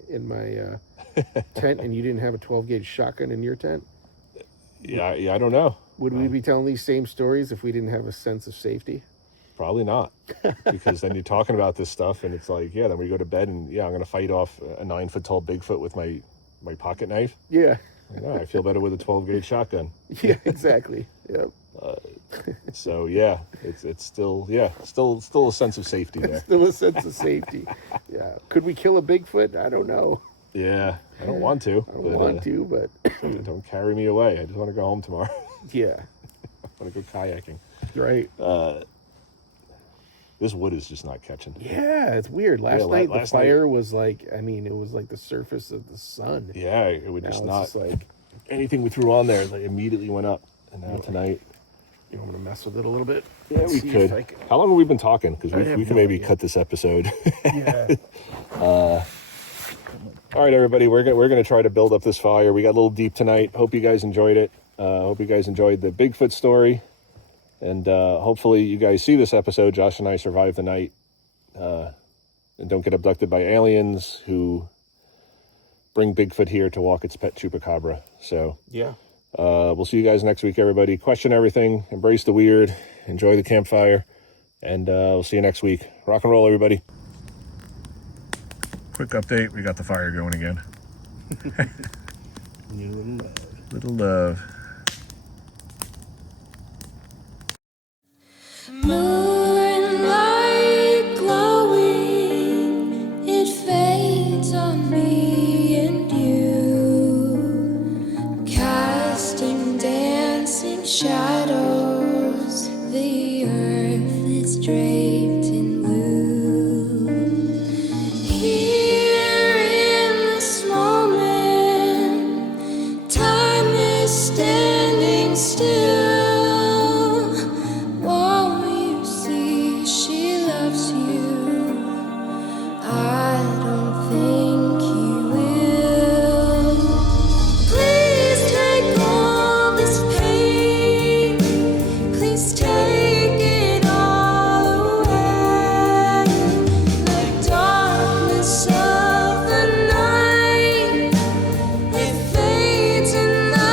tent, and you didn't have a 12-gauge shotgun in your tent? Yeah, I don't know. Would we be telling these same stories if we didn't have a sense of safety? Probably not, because then you're talking about this stuff, and it's like, then we go to bed, and I'm going to fight off a 9-foot tall Bigfoot with my pocket knife. Yeah. I know, I feel better with a 12-gauge shotgun. Yeah, exactly. Yep. So yeah, it's still a sense of safety there. Still a sense of safety. Yeah. Could we kill a Bigfoot? I don't know. Yeah, I don't want to. I don't want to, but don't carry me away. I just want to go home tomorrow. yeah. I want to go kayaking. Right. This wood is just not catching. Yeah, it's weird. Last night the fire was like, I mean, it was like the surface of the sun. Yeah, it would just Now not it's just like anything we threw on there like immediately went up. And now tonight, you want me to mess with it a little bit? yeah, we See could. if I can- How long have we been talking? Because I have we can no maybe idea. cut this episode. Yeah. All right, everybody, we're gonna try to build up this fire. We got a little deep tonight. Hope you guys enjoyed it. Hope you guys enjoyed the Bigfoot story, and hopefully you guys see this episode. Josh and I survived the night, and don't get abducted by aliens who bring Bigfoot here to walk its pet chupacabra. So Yeah. we'll see you guys next week, everybody. Question everything, embrace the weird, enjoy the campfire, and we'll see you next week. Rock and roll, everybody. Quick update, we got the fire going again. Little love. Moonlight glowing, it fades on me and you, casting dancing shadows. The earth is draped in blue. Here in this moment, time is standing still. Won't you see she loves you? I don't think you will. Please take all this pain. Please take it all away. The darkness of the night, it fades in the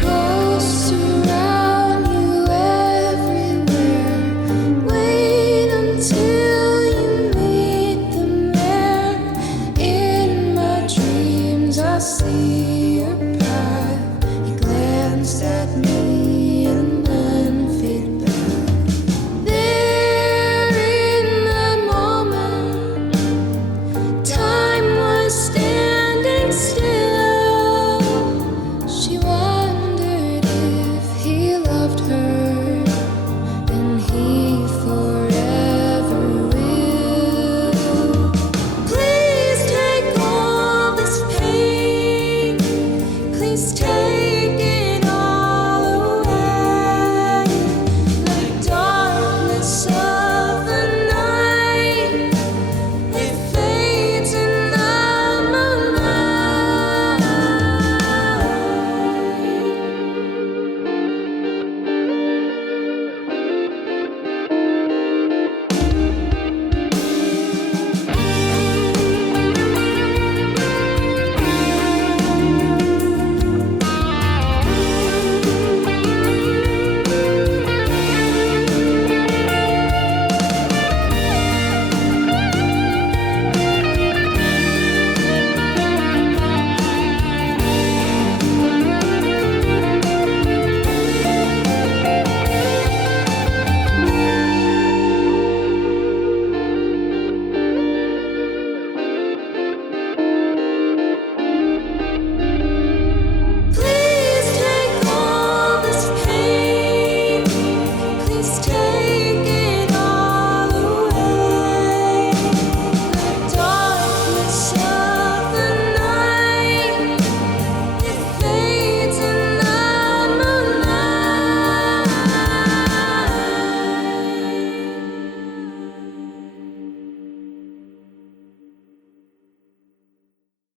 ghosts surround you everywhere. Wait until you meet them there. In my dreams I see